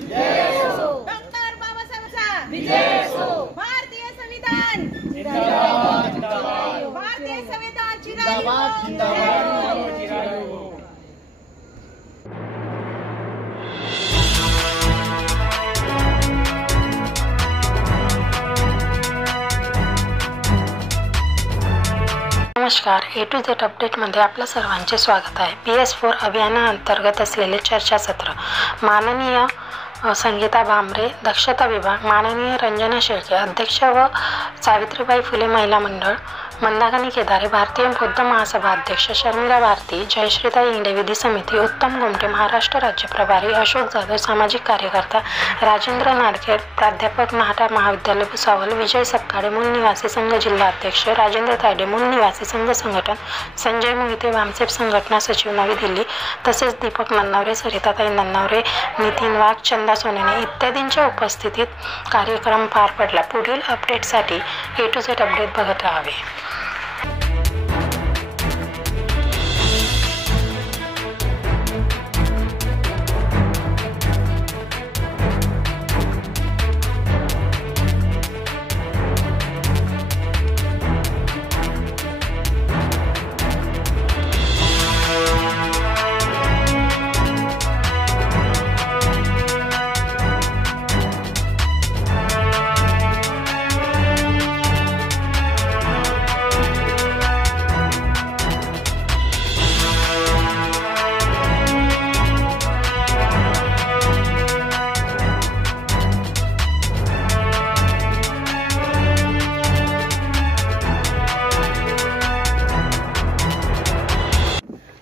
Doctor बाबासाहेबांचा विजय असो। भारतीय संविधान जिंदाबाद जिंदाबाद। भारतीय संविधान जिंदाबाद जिंदाबाद जिंदाबाद। नमस्कार, ए टू झेड अपडेटमध्ये आपलं सर्वांचे स्वागत आहे। PS4 अभियानाअंतर्गत असलेले चर्चासत्र माननीय संगीता भामरे, दक्षता विभाग माननीय रंजना शेळके अध्यक्ष व सावित्रीबाई फुले महिला मंडळ, मंदाकिनी केदारे भारतीय बौद्ध महासभा अध्यक्ष, शर्मिला भारती, जयश्रीताई इंगडे विधी समिती, उत्तम गोमटे महाराष्ट्र राज्य प्रभारी, अशोक जाधव सामाजिक कार्यकर्ता, राजेंद्र नाडखेड प्राध्यापक नाहटा महाविद्यालय भुसावळ, विजय सपकाळे मूल निवासी संघ जिल्हा अध्यक्ष, राजेंद्र तायडे मूल निवासी संघ संघटन, संजय मोहिते वामसेप संघटना सचिव नवी दिल्ली, तसेच दीपक नन्नावरे, सरिताताई नन्नावरे, नितीन वाघ, चंदा सोनेने इत्यादींच्या उपस्थितीत कार्यक्रम पार पडला। पुढील अपडेटसाठी ए टू झेड अपडेट बघत राहावे।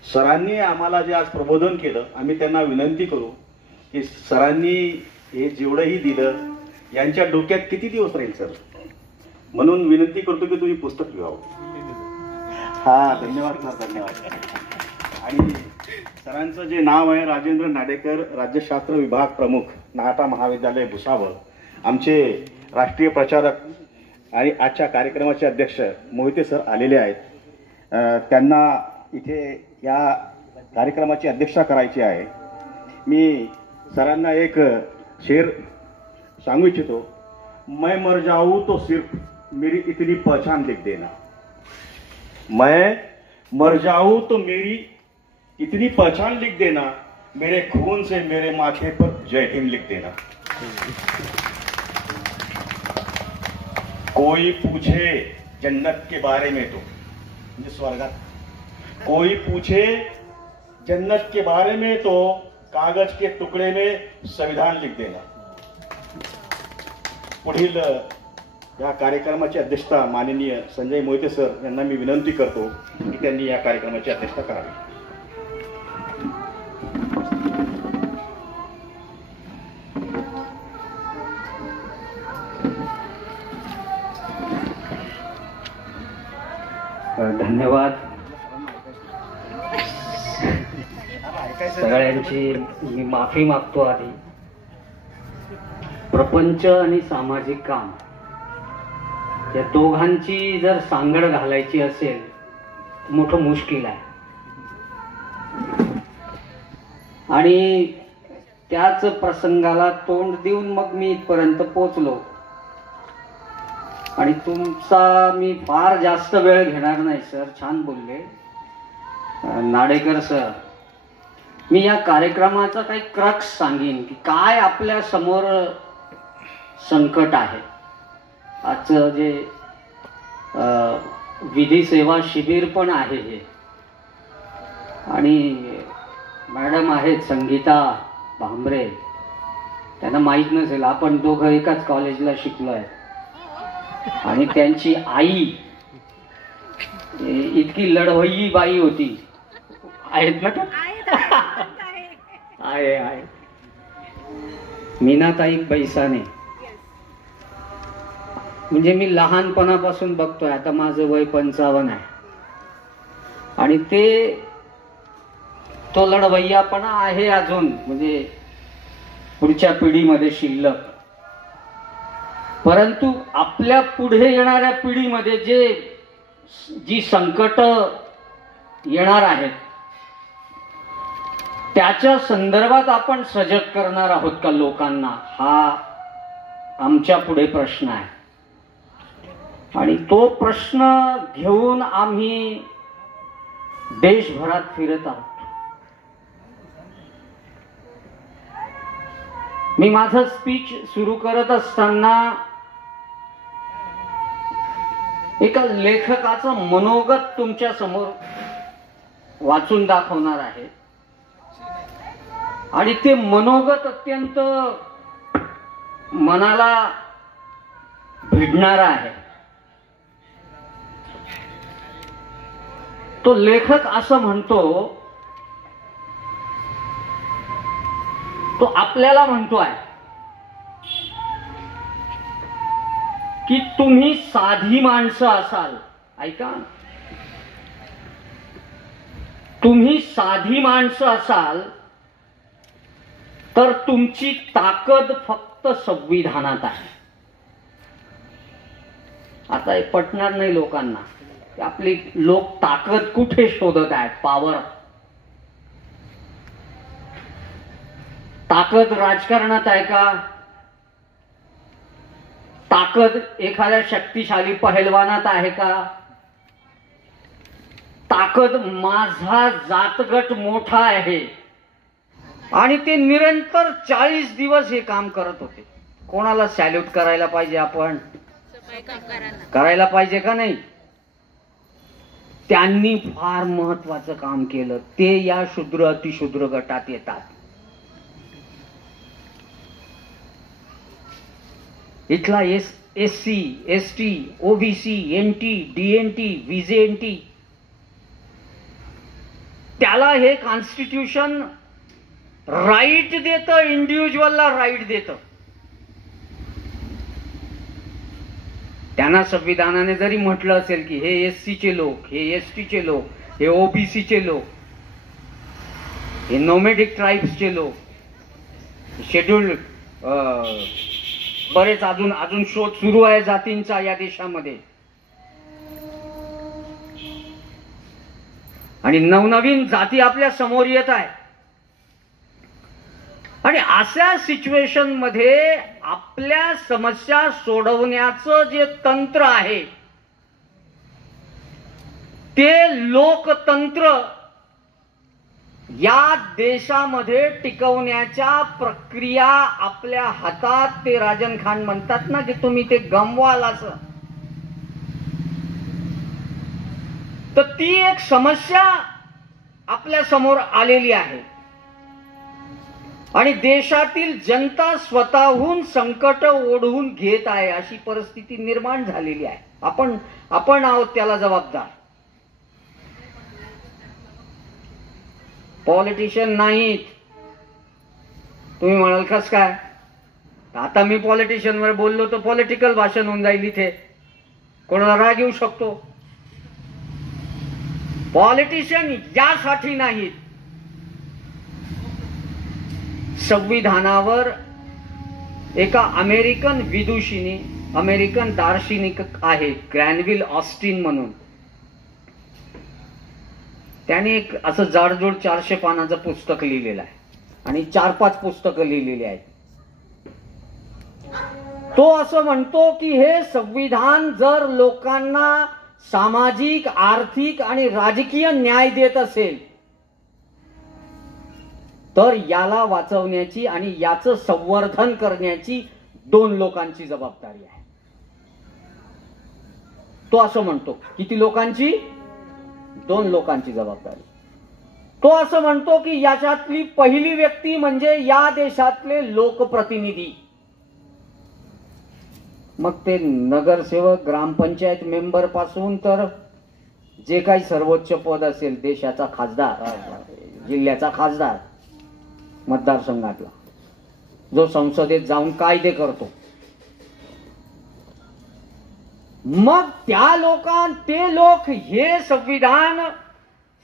सरांनी आम्हाला जे आज प्रबोधन केलं, आम्ही त्यांना विनंती करू की सरांनी हे जेवढंही दिलं यांच्या डोक्यात किती दिवस राहील सर, म्हणून विनंती करतो की तुम्ही पुस्तक लिहावं। हा, धन्यवाद सर, धन्यवाद। आणि सरांचं जे नाव आहे राजेंद्र नाडेकर, राज्यशास्त्र विभाग प्रमुख, नाहटा महाविद्यालय भुसावळ, आमचे राष्ट्रीय प्रचारक आणि आजच्या कार्यक्रमाचे अध्यक्ष मोहिते सर आलेले आहेत। त्यांना इथे या कार्यक्रमाची अध्यक्षता करायची आहे। मी सरांना एक शेर सांगू इच्छितो। मैं मर जाऊं तो सिर्फ मेरी इतनी पहचान लिख देना, मैं मर जाऊं तो मेरी इतनी पहचान लिख देना, मेरे खून से मेरे माथे पर जय हिंद लिख देना। कोई पूछे जन्नत के बारे में तो म्हणजे स्वर्गात, कोई पूछे जन्नत के बारे में तो कागज के टुकड़े में संविधान लिख देना। पुढील या कार्यक्रमाची अध्यक्षता माननीय संजय मोहिते सर यांना मी विनंती करतो की त्यांनी या कार्यक्रमाची अध्यक्षता करावी। धन्यवाद सगळ्यांची। मी माफी मागतो आधी। प्रपंच आणि सामाजिक काम या दोघांची जर सांगड घालायची असेल मोठं मुश्किल आहे, आणि त्याच प्रसंगाला तोंड देऊन मग मी इथपर्यंत पोचलो। आणि तुमचा मी फार जास्त वेळ घेणार नाही सर, छान बोलले नाडेकर सर। मी या कार्यक्रमाचा काही क्रक्स सांगेन की काय आपल्या समोर संकट आहे। आजचं जे विधी सेवा शिबिर पण आहे हे, आणि मॅडम आहेत संगीता भामरे, त्यांना माहीत नसेल आपण दोघं एकाच कॉलेजला शिकलो आहे, आणि त्यांची आई इतकी लढवय्यी बाई होती, आहेत ना? आहे मीनाताई बैसाने, म्हणजे मी लहानपणापासून बघतोय, आता माझं वय 55 आहे, आणि तो लढवय्यापणा आहे अजून, म्हणजे पुढच्या पिढीमध्ये शिल्लक। परंतु आपल्या पुढे येणाऱ्या पिढीमध्ये जी संकट येणार आहेत त्याच्या संदर्भात आपण सजग करणार आहोत का लोकांना, हा आमच्या पुढे प्रश्न आहे. आणि तो प्रश्न घेऊन आम्ही देशभरात फिरत आहोत. मी माझं स्पीच सुरू करत असताना एका लेखकाचं मनोगत तुमच्या समोर वाचून दाखवणार आहे. आणि ते मनोगत अत्यंत मनाला भिडणार आहे. तो लेखक असं म्हणतो, तो आपल्याला म्हणतोय की तुम्ही साधी माणसं असाल. ऐका, तुम्ही साधी माणसं असाल तर तुमची ताकद फक्त संविधानात आहे. आता हे पटणार नाही लोकांना. आपली लोक ताकद कुठे शोधत आहेत? पॉवर. ताकद राजकारणात आहे का? ताकद एखाद्या शक्तिशाली पहलवानात आहे का? ताकद माझा जातगट मोठा आहे आणि ते निरंतर 40 दिवस हे काम करत होते. कोणाला सॅल्यूट करायला पाहिजे आपण? करायला पाहिजे का नाही? त्यांनी फार महत्वाचं काम केलं. ते या शूद्र अतिशूद्र गटात येतात. इथला SC, ST, OBC, NT, DNT, VJNT, त्याला हे कॉन्स्टिट्यूशन राईट देतं, इंडिव्हिज्युअलला राईट देतं. त्यांना संविधानाने जरी म्हटलं असेल की हे SC चे लोक, हे ST चे लोक, हे OBC चे लोक, हे नोमॅडिक ट्राईब्सचे लोक, शेड्यूल्ड, बरेच अजून शोध सुरू आहे जातींचा या देशामध्ये. आणि नवनवीन जाती आपल्या समोर येत आहे. आणि अशा सिच्युएशन मध्ये आपल्या समस्या सोडवण्याचं जे तंत्र आहे ते लोकतंत्र या देशामध्ये टिकवण्याच्या प्रक्रिया आपल्या हातात. ते राजन खान म्हणतात ना की तुम्ही ते गमवाल असं. तर ती एक समस्या आपल्या समोर आलेली आहे आणि देशातील जनता स्वतःहून संकट ओढवून घेत आहे. अशी परिस्थिती निर्माण झालेली आहे. आपण आहोत त्याला जबाबदार. पॉलिटिशियन नाहीत. तुम्ही म्हणाल कस काय? आता मी पॉलिटिशियनवर बोललो तर पॉलिटिकल भाषण होऊन जाईल. इथे कोणाला राग येऊ शकतो. पॉलिटिशियन यासाठी नाहीत. संविधानावर एका अमेरिकन विदुषीने, अमेरिकन दार्शनिक आहे ग्रॅनविल ऑस्टिन म्हणून, त्याने एक असं जाडजूड 400 पानाचं पुस्तक लिहिलेलं आहे आणि 4-5 पुस्तकं लिहिलेली आहेत. तो असं म्हणतो की हे संविधान जर लोकांना सामाजिक, आर्थिक आणि राजकीय न्याय देत असेल तर याला वाचवण्याची आणि याचं संवर्धन करण्याची 2 लोकांची जबाबदारी आहे. तो असं म्हणतो. किती लोकांची? 2 लोकांची जबाबदारी. तो असं म्हणतो की याच्यातली पहिली व्यक्ती म्हणजे या देशातले लोकप्रतिनिधी. मग ते नगरसेवक, ग्रामपंचायत मेंबर पासून तर जे काही सर्वोच्च पद असेल, देशाचा खासदार, जिल्ह्याचा खासदार, मतदारसंघातला जो संसदेत जाऊन कायदे करतो, मग ते लोक हे संविधान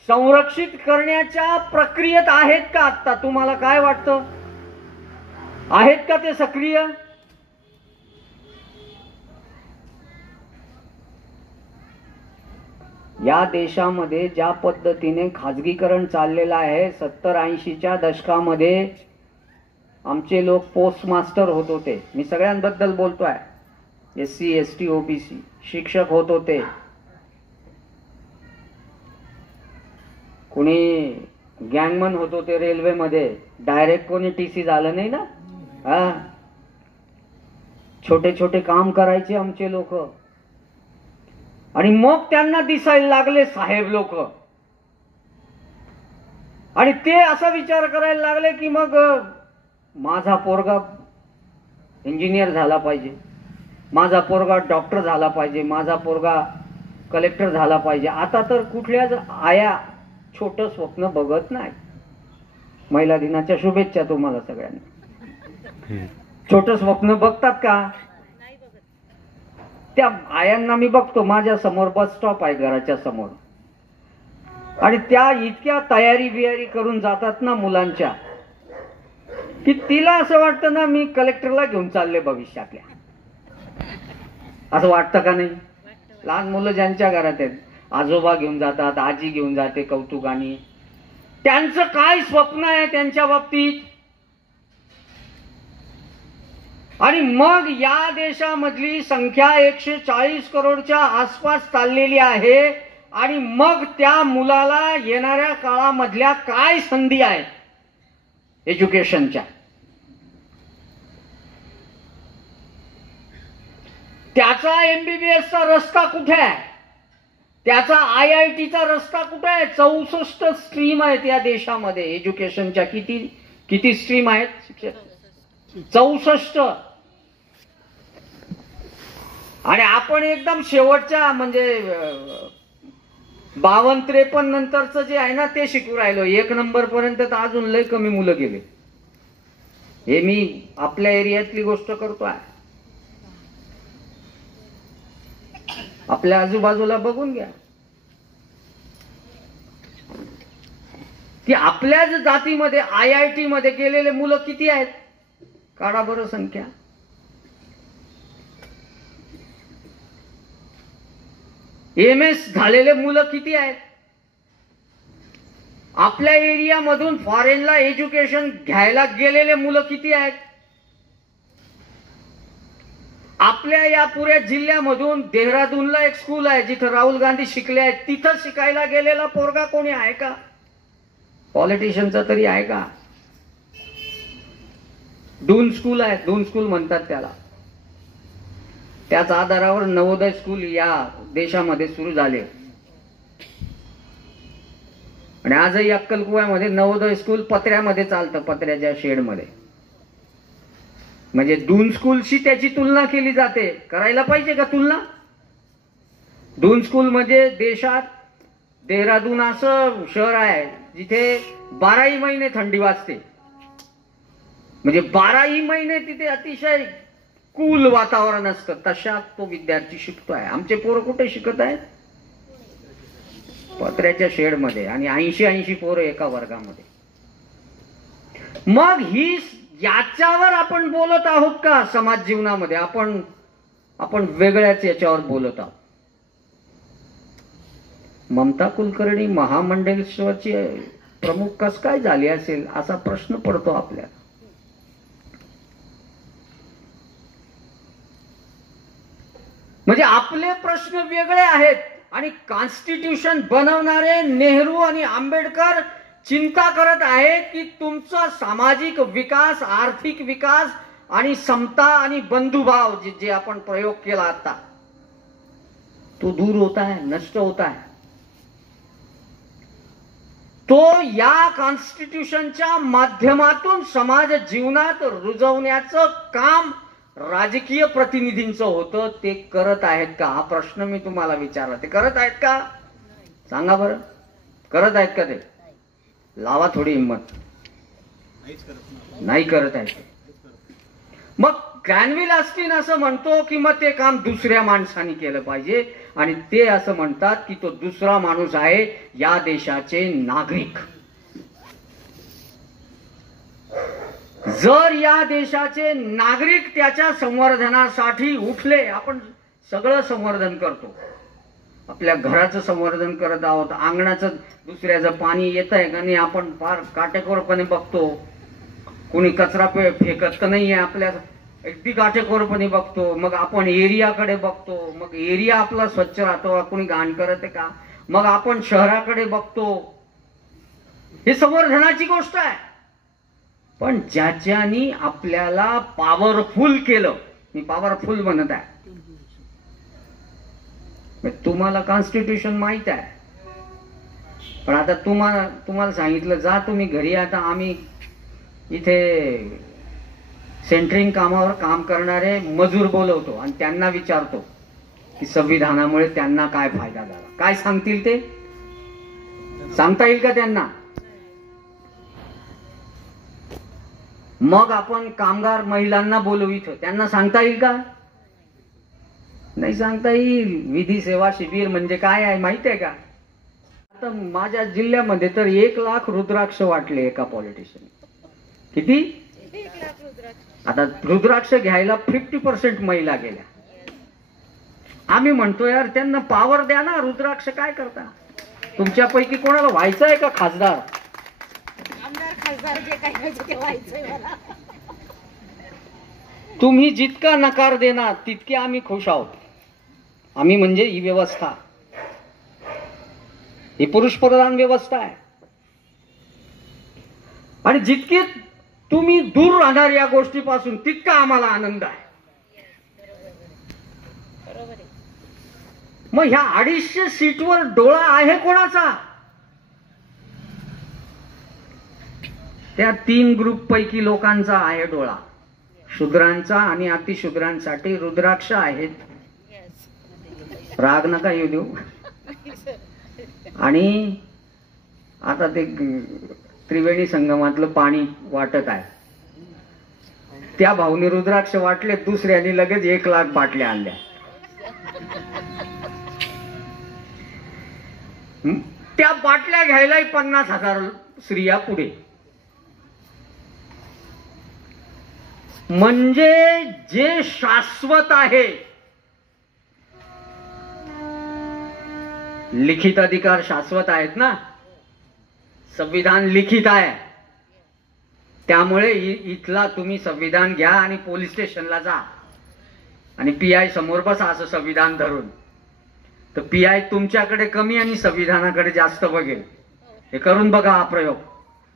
संरक्षित करण्याच्या प्रक्रियेत आहेत का? आता तुम्हाला काय वाटतं? आहेत का ते सक्रिय? या देशामध्ये ज्या पद्धतीने खाजगीकरण चाललेलं आहे, 70-80च्या दशकामध्ये आमचे लोक पोस्ट मास्टर होत होते. मी सगळ्यांबद्दल बोलतोय. SC ST OBC शिक्षक होत होते. कुणी गँगमन होत होते रेल्वेमध्ये. डायरेक्ट कोणी TC झालं नाही ना. हा, छोटे छोटे काम करायचे आमचे लोक. आणि मग त्यांना दिसायला लागले साहेब लोक. आणि ते असा विचार करायला लागले की मग माझा पोरगा इंजिनियर झाला पाहिजे, माझा पोरगा डॉक्टर झाला पाहिजे, माझा पोरगा कलेक्टर झाला पाहिजे. आता तर कुठल्याच आया छोटं स्वप्न बघत नाही. महिला दिनाच्या शुभेच्छा तुम्हाला सगळ्यांना. छोटं स्वप्न बघतात का? त्या आयांना मी बघतो. माझ्या समोर बस स्टॉप आहे घराच्या समोर, आणि त्या इतक्या तयारी बियारी करून जातात ना मुलांच्या, की तिला असं वाटतं ना मी कलेक्टरला घेऊन चालले भविष्यातल्या. असं वाटतं का नाही? लहान मुलं ज्यांच्या घरात आहेत, आजोबा घेऊन जातात, आजी घेऊन जाते कौतुकाने. त्यांचं काय स्वप्न आहे त्यांच्या बाबतीत. आणि मग या देशामधली संख्या 140 करोडच्या आसपास चाललेली आहे. आणि मग त्या मुलाला येणाऱ्या काळामधल्या काय संधी आहेत एज्युकेशनच्या, त्याचा MBBSचा रस्ता कुठे आहे, त्याचा IITचा रस्ता कुठे आहे. 64 स्ट्रीम आहेत या देशामध्ये एज्युकेशनच्या. किती स्ट्रीम आहेत शिक्षक? 64. आणि आपण एकदम शेवटच्या म्हणजे 52-53 नंतरचं जे आहे ना ते शिकू राहिलो. 1 नंबर पर्यंत तर अजून लय कमी मुलं गेले. हे मी आपल्या एरियातली गोष्ट करतोय. आपल्या आजूबाजूला बघून घ्या की आपल्याच जातीमध्ये IIT मध्ये गेलेले मुलं किती आहेत. काढा बरं संख्या. MS झालेले मुलं किती आहेत. आपल्या एरियामधून फॉरेनला एज्युकेशन घ्यायला गेलेले मुलं किती आहेत. आपल्या या पुऱ्या जिल्ह्यामधून देहरादूनला एक स्कूल आहे जिथं राहुल गांधी शिकले आहेत. तिथं शिकायला गेलेला पोरगा कोणी आहे का? पॉलिटिशियनचा तरी आहे का? दून स्कूल आहे, दून स्कूल म्हणतात त्याला. त्याच आधारावर नवोदय स्कूल या देशामध्ये सुरू झाले. आणि आजही अक्कलकुव्यामध्ये नवोदय स्कूल पत्र्यामध्ये चालतं, पत्र्याच्या शेडमध्ये. म्हणजे दून स्कूलशी त्याची तुलना केली जाते. करायला पाहिजे का तुलना? दून स्कूल म्हणजे देशात देहरादून असं शहर आहे जिथे 12ही महिने थंडी वाजते. म्हणजे 12ही महिने तिथे अतिशय कूल वातावरण असतं. तशात तो विद्यार्थी शिकतोय. आमचे पोरं कुठे शिकत आहेत? पत्र्याच्या शेडमध्ये. आणि 80 पोरं एका वर्गामध्ये. मग ही याच्यावर आपण बोलत आहोत का समाज जीवनामध्ये? आपण वेगळ्याच याच्यावर बोलत आहोत. ममता कुलकर्णी महामंडलेश्वरची प्रमुख कस काय झाली असेल असा प्रश्न पडतो आपल्याला. म्हणजे आपले प्रश्न वेगळे आहेत. आणि कॉन्स्टिट्यूशन बनवणारे नेहरू आणि आंबेडकर चिंता करत आहेत की तुमचा सामाजिक विकास, आर्थिक विकास आणि समता आणि बंधुभाव जे आपण प्रयोग केला आता तो दूर होत आहे, नष्ट होत आहे. तो या कॉन्स्टिट्यूशनच्या माध्यमातून समाज जीवनात रुजवण्याचं काम राजकीय प्रतिनिधींचं होतं. ते करत आहेत का? हा प्रश्न मी तुम्हाला विचारला. ते करत आहेत का? सांगा बरं. करत आहेत का? ते लावा थोडी हिंमत. नाही करत आहेत. मग ग्रॅनविल ऑस्टिन असं म्हणतो की मग ते काम दुसऱ्या माणसाने केलं पाहिजे. आणि ते असं म्हणतात की तो दुसरा माणूस आहे या देशाचे नागरिक. जर या देशाचे नागरिक त्याच्या संवर्धनासाठी उठले, आपण सगळं संवर्धन करतो, आपल्या घराचं संवर्धन करत आहोत, अंगणाचं दुसऱ्याचं पाणी येत आहे का नाही आपण फार काटेकोरपणे बघतो. कोणी कचरा फेकत तर नाहीये आपल्या, अगदी काटेकोरपणे बघतो. मग आपण एरियाकडे बघतो, मग एरिया आपला स्वच्छ राहतो, कोणी घाण करत आहे का. मग आपण शहराकडे बघतो. हे संवर्धनाची गोष्ट आहे. पण ज्याच्यानी आपल्याला पॉवरफुल केलं, मी पॉवरफुल म्हणत आहे. तुम्हाला कॉन्स्टिट्यूशन माहित आहे, पण आता तुम्हाला सांगितलं जा तुम्ही घरी. आता आम्ही इथे सेंटरिंग कामावर काम करणारे मजूर बोलवतो आणि त्यांना विचारतो की संविधानामुळे त्यांना काय फायदा झाला. काय सांगतील ते सांगता येईल का त्यांना? मग आपण कामगार महिलांना बोलवितो, त्यांना सांगता येईल का? नाही सांगता येईल. विधी सेवा शिबिर म्हणजे काय आहे माहिती आहे का? आता माझ्या जिल्ह्यामध्ये तर 1 लाख रुद्राक्ष वाटले एका पॉलिटिशियन. किती? 1 लाख रुद्राक्ष. आता रुद्राक्ष घ्यायला 50% महिला गेल्या. आम्ही म्हणतो यार त्यांना पॉवर द्या ना. रुद्राक्ष काय करता? तुमच्यापैकी कोणाला व्हायचं आहे का खासदार? आमदार खासदार जे काही व्हायचं ते व्हायचंय मला. तुम्ही जितका नकार देणार तितके आम्ही खुश आहोत. आम्ही म्हणजे ही व्यवस्था, ही पुरुष प्रधान व्यवस्था आहे. आणि जितके तुम्ही दूर राहणार या गोष्टीपासून तितका आम्हाला आनंद आहे. बरोबर आहे. मग ह्या 250 सीटवर डोळा आहे कोणाचा? त्या 3 ग्रुप पैकी लोकांचा आहे डोळा. शूद्रांचा आणि अतिशूद्रांसाठी रुद्राक्ष आहेत. राग नका येऊ देऊ. आणि आता ते त्रिवेणी संगमातलं पाणी वाटत आहे, त्या भाऊने रुद्राक्ष वाटले, दुसऱ्याने लगेच 1 लाख बाटल्या आणल्या. त्या बाटल्या घ्यायलाही 50,000 स्त्रिया पुढे. म्हणजे जे शाश्वत आहे, लिखित अधिकार शाश्वत आहेत ना. संविधान लिखित आहे, त्यामुळे इथला तुम्ही संविधान घ्या आणि पोलीस स्टेशनला जा आणि PI समोर बसा असं संविधान धरून. तर PI तुमच्याकडे कमी आणि संविधानाकडे जास्त बघेल. हे करून बघा हा प्रयोग.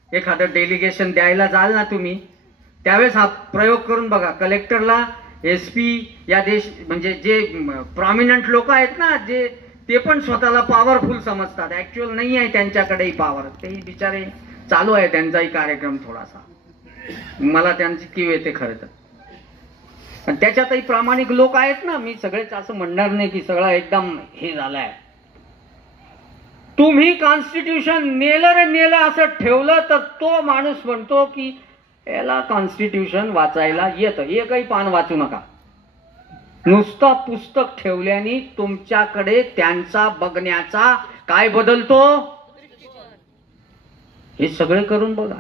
एखादं डेलिगेशन द्यायला जाल ना तुम्ही, त्यावेळेस हा प्रयोग करून बघा. कलेक्टरला SP या देश म्हणजे जे प्रॉमिनंट लोक आहेत ना, जे ते पण स्वतःला पॉवरफुल समजतात. ऍक्च्युअल नाही आहे त्यांच्याकडेही पॉवर. तेही बिचारे चालू आहे त्यांचाही कार्यक्रम थोडासा. मला त्यांची कीव येते खरं तर. पण त्याच्यातही प्रामाणिक लोक आहेत ना. मी सगळेच असं म्हणणार नाही की सगळं एकदम हे झालंय. तुम्ही कॉन्स्टिट्यूशन नेलं रे नेलं असं ठेवलं तर तो माणूस म्हणतो की याला कॉन्स्टिट्यूशन वाचायला येतं. एकही पान वाचू नका. नुसतं पुस्तक ठेवल्याने तुमच्याकडे त्यांचा बघण्याचा काय बदलतो हे सगळे करून बघा.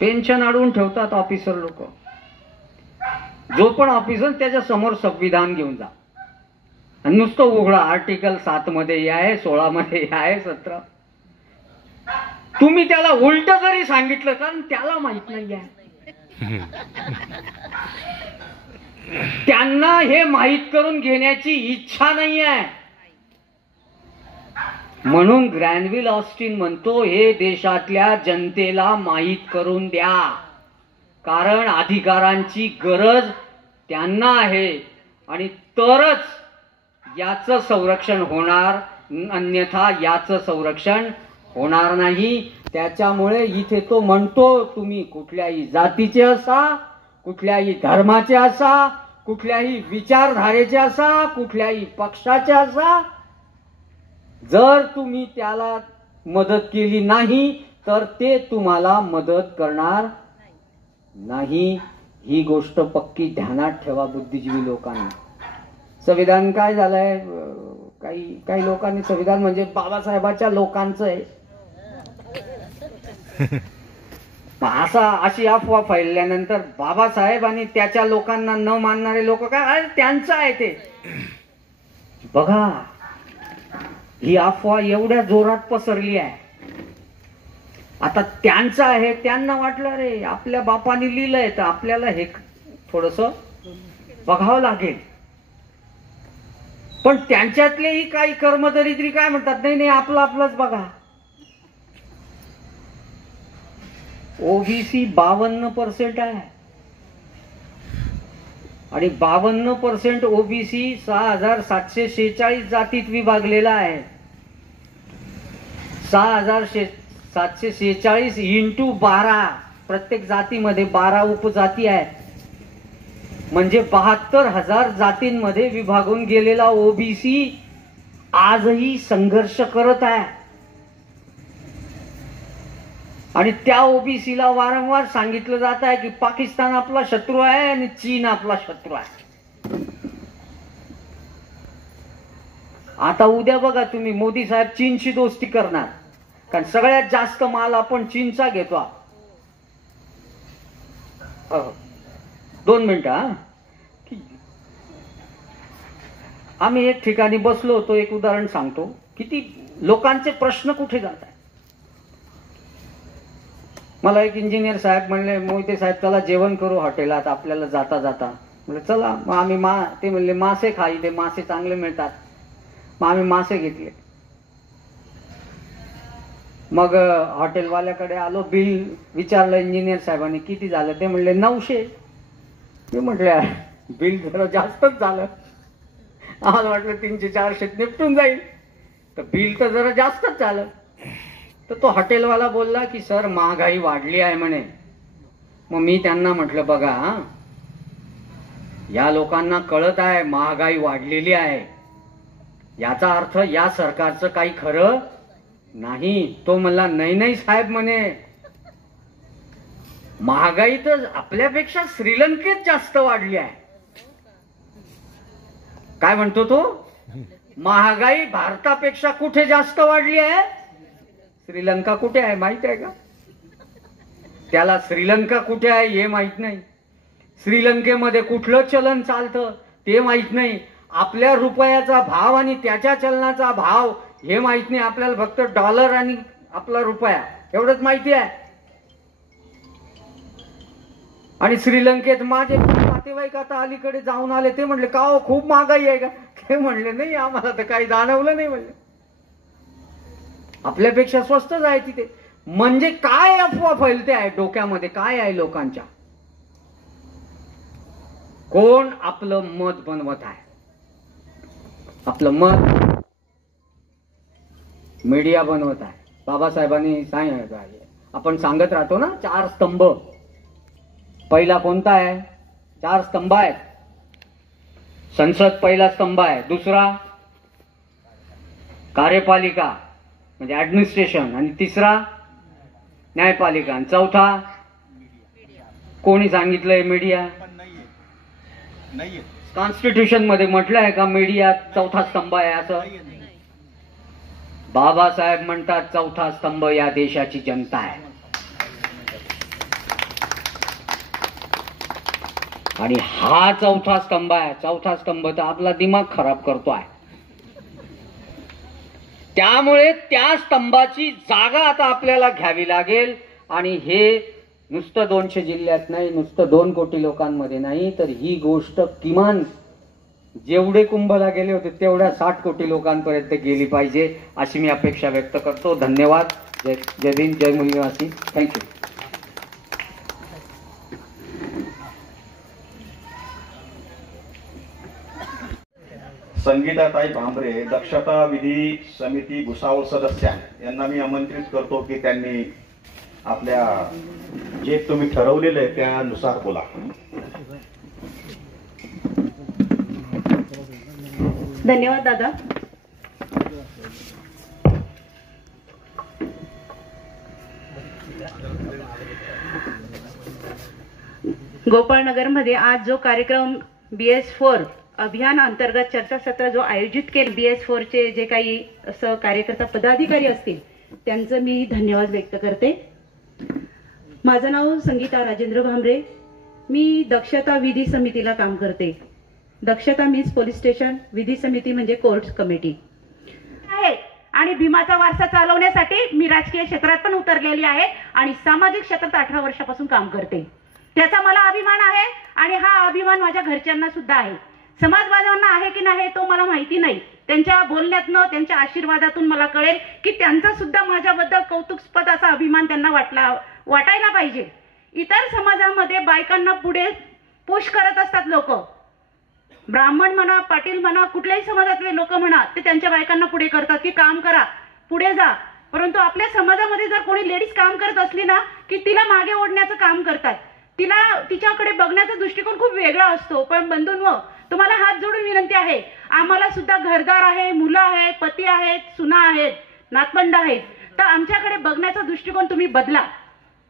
पेन्शन अडवून ठेवतात ऑफिसर लोक. जो पण ऑफिसर त्याच्या समोर संविधान घेऊन जा आणि नुसतं उघडा. आर्टिकल 7 मध्ये हे आहे, 16 मध्ये हे आहे, 17. तुम्ही त्याला उलट जरी सांगितलं कारण त्याला माहित नाही आहे. त्यांना हे माहित करून घेण्याची इच्छा नाही आहे. म्हणून ग्रॅनविल ऑस्टिन म्हणतो हे देशातल्या जनतेला माहित करून द्या, कारण अधिकारांची गरज त्यांना आहे आणि तरच याचं संरक्षण होणार, अन्यथा याचं संरक्षण होणार नाही. त्याच्यामुळे इथे तो म्हणतो तुम्ही कुठल्याही जातीचे असा, कुठल्याही धर्माचे असा, कुठल्याही विचारधारेचे असा, कुठल्याही पक्षाचे असा, जर तुम्ही त्याला मदत केली नाही तर ते तुम्हाला मदत करणार नाही. ही गोष्ट पक्की ध्यानात ठेवा बुद्धिजीवी लोकांनी. संविधान काय झालंय, काही लोकांनी संविधान म्हणजे बाबासाहेबाच्या लोकांचं आहे. अशी अफवा फैलल्यानंतर बाबासाहेब आणि त्याच्या लोकांना न मानणारे लोक काय, अरे त्यांचं आहे ते. बघा, ही अफवा एवढ्या जोरात पसरली आहे. आता त्यांचं आहे, त्यांना वाटलं रे आपल्या बापाने लिहिलंय तर आपल्याला हे थोडस बघावं लागेल. पण त्यांच्यातलेही काही कर्मदरिद्री काय म्हणतात, नाही नाही आपलं आपलंच बघा. ओबीसी 52% आहे आणि 52% ओबीसी 6746 जातीत विभागलेला आहे. 6746 इंटू 12, प्रत्येक जातीमध्ये 12 उपजाती आहेत, म्हणजे 72,000 जातींमध्ये विभागून गेलेला ओबीसी आजही संघर्ष करत आहे. आणि त्या ओबीसीला वारंवार सांगितलं जात आहे की पाकिस्तान आपला शत्रू आहे आणि चीन आपला शत्रू आहे. आता उद्या बघा तुम्ही, मोदी साहेब चीनशी दोस्ती करणार, कारण सगळ्यात जास्त माल आपण चीनचा घेतो. 2 मिनिटं. आम्ही एक ठिकाणी बसलो होतो, एक उदाहरण सांगतो. किती लोकांचे प्रश्न कुठे जात आहे. मला एक इंजिनियर साहेब म्हणले, मोहिते साहेब चला जेवण करू हॉटेलात आपल्याला जाता जाता. म्हणजे चला. मग आम्ही ते म्हणले मासे खा, इथे मासे चांगले मिळतात. मग आम्ही मासे घेतले. मग हॉटेलवाल्याकडे आलो, बिल विचारलं इंजिनियर साहेबांनी किती झालं. ते म्हणले 900. मी म्हटलं बिल जरा जास्तच झालं. आम्हाला वाटलं 300-400 निपटून जाईल, तर बिल तर जरा जास्तच झालं. तर तो हॉटेलवाला बोलला की सर महागाई वाढली आहे म्हणे. मग मी त्यांना म्हटलं बघा, या लोकांना कळत आहे महागाई वाढलेली आहे, याचा अर्थ या सरकारचं काही खरं नाही. तो म्हणला नाही नाही साहेब म्हणे, महागाई तर आपल्यापेक्षा श्रीलंकेत जास्त वाढली आहे. काय म्हणतो तो, महागाई भारतापेक्षा कुठे जास्त वाढली आहे. श्रीलंका कुठे आहे माहित आहे का. त्याला श्रीलंका कुठे आहे हे माहित नाही. श्रीलंकेमध्ये कुठलं चलन चालतं ते माहित नाही. आपल्या रुपयाचा भाव आणि त्याच्या चलनाचा भाव हे माहित नाही. आपल्याला फक्त डॉलर आणि आपला रुपया एवढंच माहिती आहे. आणि श्रीलंकेत माझे नातेवाईक आता अलीकडे जाऊन आले. ते म्हणले का हो खूप महागाई आहे का. ते म्हणले नाही आम्हाला तर काही जाणवलं नाही. म्हणले आपल्यापेक्षा स्वस्तच आहे तिथे. म्हणजे काय अफवा फैलते आहे डोक्यामध्ये, काय आहे लोकांच्या. कोण आपलं मत बनवत आहे. आपलं मत मीडिया बनवत आहे. बाबासाहेबांनी सांगितलं, आपण सांगत राहतो ना 4 स्तंभ. पहिला कोणता आहे. 4 स्तंभ आहेत. संसद पहिला स्तंभ आहे. दुसरा कार्यपालिका म्हणजे ऍडमिनिस्ट्रेशन, आणि तिसरा न्यायपालिका, आणि चौथा कोणी सांगितलंय मीडिया. कॉन्स्टिट्यूशन मध्ये म्हटलं आहे का मीडिया चौथा स्तंभ आहे असं. बाबासाहेब म्हणतात चौथा स्तंभ या देशाची जनता आहे. आणि हा चौथा स्तंभ आहे. चौथा स्तंभ तर आपला दिमाग खराब करतो आहे. त्यामुळे त्या स्तंभाची जागा आता आपल्याला घ्यावी लागेल. आणि हे नुसतं 200 जिल्ह्यात नाही, नुसतं 2 कोटी लोकांमध्ये नाही, तर ही गोष्ट किमान जेवढे कुंभला गेले होते तेवढ्या 60 कोटी लोकांपर्यंत गेली पाहिजे अशी मी अपेक्षा व्यक्त करतो. धन्यवाद. जय भीम, जय मूल्यवासी. थँक्यू. संगीताताई भांबरे, दक्षता विधी समिती भुसावळ सदस्य यांना मी आमंत्रित करतो की त्यांनी आपल्या जे तुम्ही ठरवलेलं आहे त्यानुसार बोला. धन्यवाद दादा. गोपाळनगरमध्ये आज जो कार्यक्रम BS4 अभियान अंतर्गत चर्चासत्र जो आयोजित केले, BS4 चे जे काही असं कार्यकर्ता पदाधिकारी असतील त्यांचं मी धन्यवाद व्यक्त करते. माझं नाव संगीता राजेंद्र भामरे. मी दक्षता विधी समितीला काम करते. दक्षता मीन्स पोलीस स्टेशन, विधी समिती म्हणजे कोर्ट कमिटी आहे. आणि भीमाचा वारसा चालवण्यासाठी मी राजकीय क्षेत्रात पण उतरलेली आहे आणि सामाजिक क्षेत्रात 18 वर्षापासून काम करते. त्याचा मला अभिमान आहे आणि हा अभिमान माझ्या घरच्यांना सुद्धा आहे. समाज बांधवांना आहे की नाही तो मला माहिती नाही. त्यांच्या बोलण्यातनं, त्यांच्या आशीर्वादातून मला कळेल की त्यांचा सुद्धा माझ्याबद्दल कौतुकस्पद असा अभिमान त्यांना वाटायला पाहिजे. इतर समाजामध्ये बायकांना पुढे पुश करत असतात लोक. ब्राह्मण म्हणा, पाटील म्हणा, कुठल्याही समाजातले लोक म्हणा, ते त्यांच्या बायकांना पुढे करतात की काम करा, पुढे जा. परंतु आपल्या समाजामध्ये जर कोणी लेडीज काम करत असली ना की तिला मागे ओढण्याचं काम करतात. तिच्याकडे बघण्याचा दृष्टिकोन खूप वेगळा असतो. पण बंधूंनो, तुम्हाला हात जोडून विनंती आहे, आम्हाला सुद्धा घरदार आहे, मुलं आहेत, पती आहेत, सुना आहेत, नातवंड आहेत. तर आमच्याकडे बघण्याचा दृष्टिकोन तुम्ही बदला.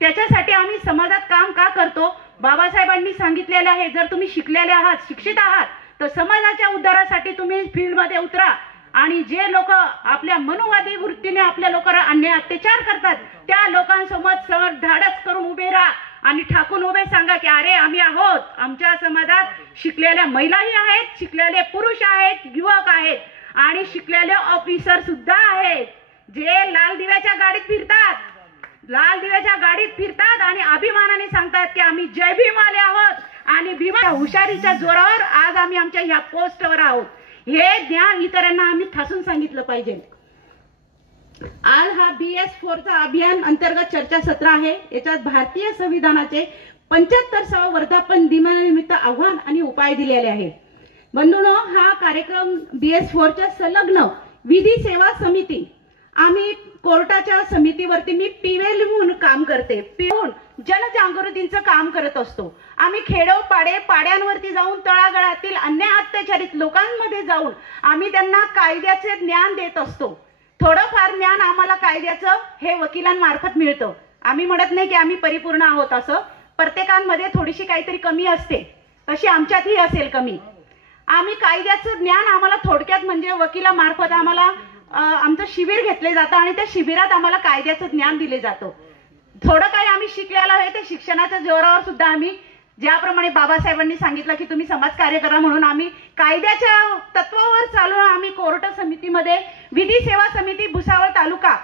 त्याच्यासाठी आम्ही समाजात काम का करतो? बाबासाहेबांनी सांगितलेलं आहे, जर तुम्ही शिकलेले आहात, शिक्षित आहात, तर समाजाच्या उद्धारासाठी तुम्ही फील्डमध्ये उतरा. आणि जे लोक आपल्या मनुवादी वृत्तीने आपल्या लोकांवर अन्याय अत्याचार करतात त्या लोकांसोबत धाडस करून उभे राहा आणि ठाकून उभे सांगा की अरे आम्ही आहोत. आमच्या समाजात शिकलेल्या महिलाही आहेत, शिकलेले पुरुष आहेत, युवक आहेत आणि शिकलेले ऑफिसर सुद्धा आहेत, जे लाल दिव्याच्या गाडीत फिरतात आणि अभिमानाने सांगतात की आम्ही जय भीमवाले आहोत आणि भीमा हुशारीच्या जोरावर आज आम्ही आमच्या ह्या पोस्टवर आहोत. हे ज्ञान इतरांना आम्ही ठासून सांगितलं पाहिजे. आज हा BS4चा अभियान अंतर्गत चर्चासत्र आहे. याच्यात भारतीय संविधानाचे 75वा वर्धापन दिनानिमित्त आव्हान आणि उपाय दिलेले आहेत. बंधूंनो, हा कार्यक्रम BS4च्या संलग्न विधी सेवा समिती, आम्ही कोर्टाच्या समितीवरती मी PVL म्हणून काम करते. जनजागृतीचं काम करत असतो. आम्ही पाड्यांवरती जाऊन तळागाळातील अन्याय अत्याचारित लोकांमध्ये जाऊन आम्ही त्यांना कायद्याचे ज्ञान देत असतो. थोडंफार ज्ञान आम्हाला कायद्याचं हे वकिलांमार्फत मिळतं. आम्ही म्हणत नाही की आम्ही परिपूर्ण आहोत असं. प्रत्येकांमध्ये थोडीशी काहीतरी कमी असते, तशी आमच्यातही असेल कमी. आम्ही कायद्याचं ज्ञान आम्हाला थोडक्यात म्हणजे वकिलामार्फत आम्हाला आमचं शिबिर घेतले जातं आणि त्या शिबिरात आम्हाला कायद्याचं ज्ञान दिले जातं. थोडं काही आम्ही शिकलेलं आहे ते शिक्षणाच्या जोरावर सुद्धा आम्ही ज्याप्रमाणे बाबासाहेबांनी सांगितलं की तुम्ही समाजकार्य करा म्हणून आम्ही कायद्याच्या तत्वावर चालून आम्ही कोर्ट समितीमध्ये विधी सेवा समिती भुसावळ तालुका,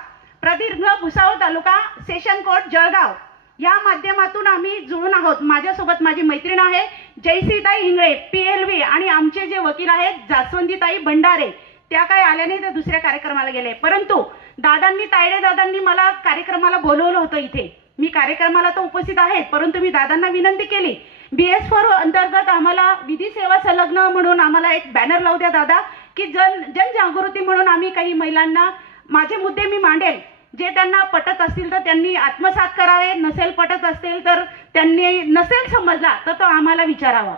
प्रदीर्घ भुसावळ तालुका, सेशन कोर्ट जळगाव या माध्यमातून आम्ही जुळून आहोत. माझ्यासोबत माझी मैत्रीण आहे जयश्रीताई हिंगळे PLV आणि आमचे जे वकील आहेत जास्वंतीताई भंडारे. त्या काही आल्या नाही, तर दुसऱ्या कार्यक्रमाला गेले. परंतु तायडे दादांनी मला कार्यक्रमाला बोलवलं होतं. इथे मी कार्यक्रमाला तर उपस्थित आहे, परंतु मी दादांना विनंती केली BS4 अंतर्गत आम्हाला विधी सेवा संलग्न म्हणून आम्हाला एक बॅनर लावू द्या दादा, की जनजागृती म्हणून आम्ही काही महिलांना माझे मुद्दे मी मांडेल. जे त्यांना पटत असतील तर त्यांनी आत्मसात करावे, नसेल पटत असतील तर त्यांनी नसेल समजला तर तो आम्हाला विचारावा.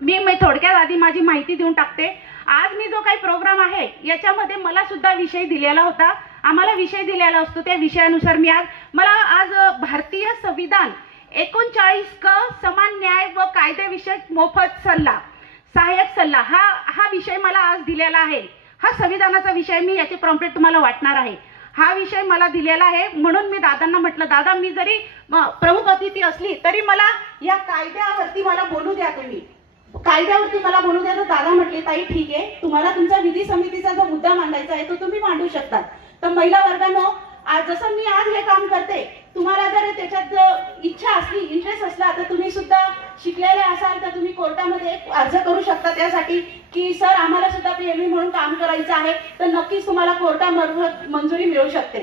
मी थोडक्यात आधी माझी माहिती देऊन टाकते. आज मी जो काही प्रोग्राम आहे याच्यामध्ये मला सुद्धा विषय दिलेला होता. आम्हाला विषय दिलेला असतो, त्या विषयानुसार मला आज भारतीय संविधान 39 क समान न्याय व कायदेविषयक मोफत सल्ला, सहाय्यक सल्ला हा विषय मला आज दिलेला आहे. हा संविधानाचा विषय, मी याचे प्रॉम्प्लेट तुम्हाला वाटणार आहे. हा विषय मला दिलेला आहे म्हणून मी दादांना म्हटलं, दादा मी जरी प्रमुख अतिथी असली तरी मला या कायद्यावरती मला बोलू द्या. तुम्ही कायद्यावरती मला बोलू द्या. तर दादा म्हटले, ताई ठीक आहे, तुम्हाला तुमचा विधी समितीचा जो मुद्दा मांडायचा आहे तो तुम्ही मांडू शकता. तर महिला वर्गानो, जसं मी आज हे काम करते, तुम्हाला जर त्याच्यात इच्छा असली, इंटरेस्ट असला तर तुम्ही सुद्धा शिकलेले असाल तर तुम्ही कोर्टामध्ये अर्ज करू शकता त्यासाठी की सर आम्हाला सुद्धा PLV म्हणून काम करायचं आहे. तर नक्कीच तुम्हाला कोर्टामार्फत मंजुरी मिळू शकते.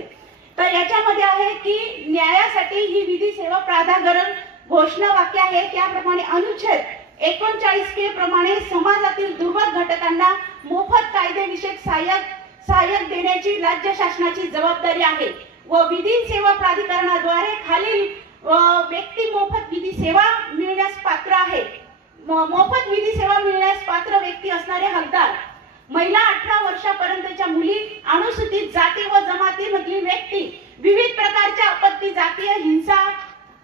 तर याच्यामध्ये आहे की न्यायासाठी ही विधी सेवा प्राधिकरण घोषणा वाक्य आहे. त्याप्रमाणे अनुच्छेद 39K प्रमाणे समाजातील दुर्बल घटकांना मोफत कायदेविषयक सहाय्यक देण्याची राज्य शासनाची जबाबदारी आहे व विधी सेवा प्राधिकरणाद्वारे खालील व्यक्ती मोफत विधी सेवा मिळण्यास पात्र आहे. मोफत विधी सेवा मिळण्यास पात्र व्यक्ती असणारे हकदार, महिला 18 वर्षापर्यंतच्या मुली, अनुसूचित जाती व जमातीमधील व्यक्ती, विविध प्रकारच्या आपत्ती, जातीय हिंसा,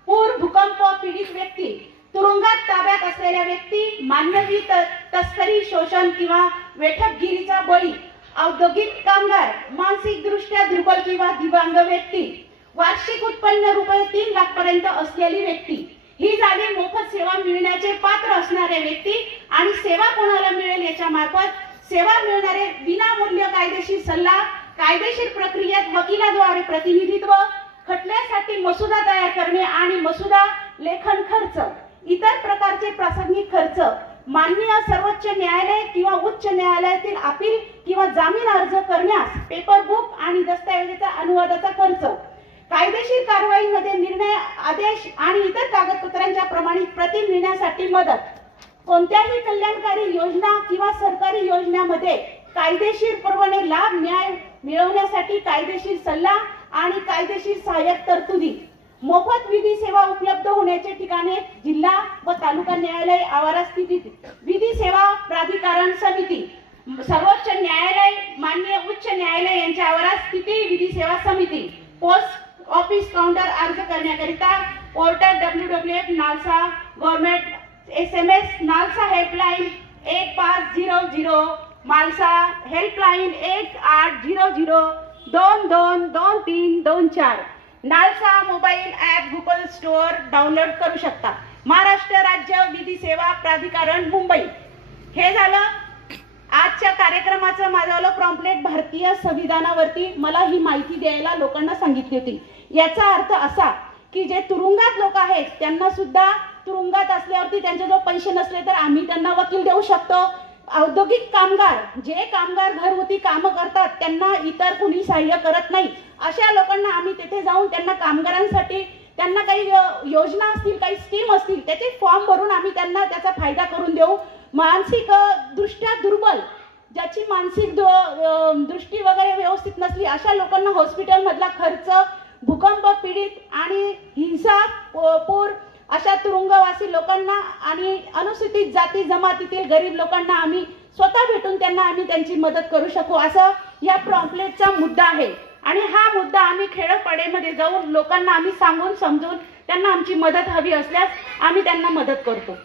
पूर, भूकंप पीडित व्यक्ती, तुरुंगात ताब्यात असलेल्या व्यक्ती, मानवी तस्करी, शोषण किंवा वेठकगिरीचा बळी, औद्योगिक कामगार, मानसिक दृष्ट्या दुर्बल किंवा दिव्यांग व्यक्ती, वार्षिक उत्पन्न रुपये 3 लाख पर्यंत असलेली व्यक्ती ही झाली मोफत सेवा मिळण्याचे पात्र असणारे व्यक्ती. आणि सेवा कोणाला मिळेल याच्या मार्फत सेवा मिळणारे विनामूल्य कायदेशीर सल्ला, कायदेशीर प्रक्रियेत वकिलाद्वारे प्रतिनिधित्व, खटल्यासाठी मसुदा तयार करणे आणि मसुदा लेखन खर्च, इतर प्रकारचे प्रासंगिक खर्च, माननीय सर्वोच्च न्यायालय किंवा उच्च न्यायालयातील अपील किंवा जामीन अर्ज करण्यास पेपर बुक आणि दस्तऐवजाचा अनुवादाचा खर्च, कायदेशीर कारवाईमध्ये निर्णय, आदेश आणि इतर कागदपत्रांच्या प्रमाणित प्रती मिळण्यासाठी मदत, कोणत्याही कल्याणकारी योजना किंवा सरकारी योजनांमध्ये कायदेशीरपणे लाभ न्याय मिळवण्यासाठी कायदेशीर सल्ला आणि कायदेशीर सहाय्यक तरतुदी, मोफत विधी सेवा उपलब्ध होण्याचे ठिकाणे जिल्हा व तालुका न्यायालय आवारास्थित विधी सेवा प्राधिकरण समिती, सर्वोच्च न्यायालय, माननीय उच्च न्यायालय यांच्या आवारास्थित विधी सेवा समिती, पोस्ट ऑफिस काउंटर अर्ज करण्याकरिता portal www.nalsa government SMS NALSA helpline 1500, MALSA helpline 1800-222324, NALSA mobile app Google store download करू शकता. महाराष्ट्र राज्य विधी सेवा प्राधिकरण मुंबई. हे झालं आजच्या कार्यक्रमाचं माझं प्रॉम्प्लेट. भारतीय संविधानावरती मला ही माहिती द्यायला लोकांना सांगितली होती. याचा अर्थ असा की जे तुरुंगात लोक आहेत त्यांना सुद्धा तुरुंगात असल्यावरती त्यांच्याजवळ पैसे नसले तर आम्ही त्यांना वकील देऊ शकतो. औद्योगिक कामगार, जे कामगार घरगुती कामं करतात त्यांना इतर कुणी सहाय्य करत नाही, अशा लोकांना आम्ही तिथे जाऊन त्यांना कामगारांसाठी त्यांना काही योजना असतील, काही स्कीम असतील त्याचे फॉर्म भरून आम्ही त्यांना त्याचा फायदा करून देऊ. मानसिक दृष्ट्या दुर्बल, ज्याची मानसिक दृष्टी वगैरे व्यवस्थित नसली अशा लोकांना हॉस्पिटल मधला खर्च, भूकंप पीडित आणि हिंसा पूर अशा तुरुंगवासी लोकांना आणि अनुसूचित जाती जमातीतील गरीब लोकांना आम्ही स्वतः भेटून त्यांना आम्ही त्यांची मदत करू शकू, असं या प्रॉम्प्लेटचा मुद्दा आहे. आणि हा मुद्दा आम्ही खेडोपाड्यामध्ये जाऊन लोकांना आम्ही सांगून समजून त्यांना आमची मदत हवी असल्यास आम्ही त्यांना मदत करतो.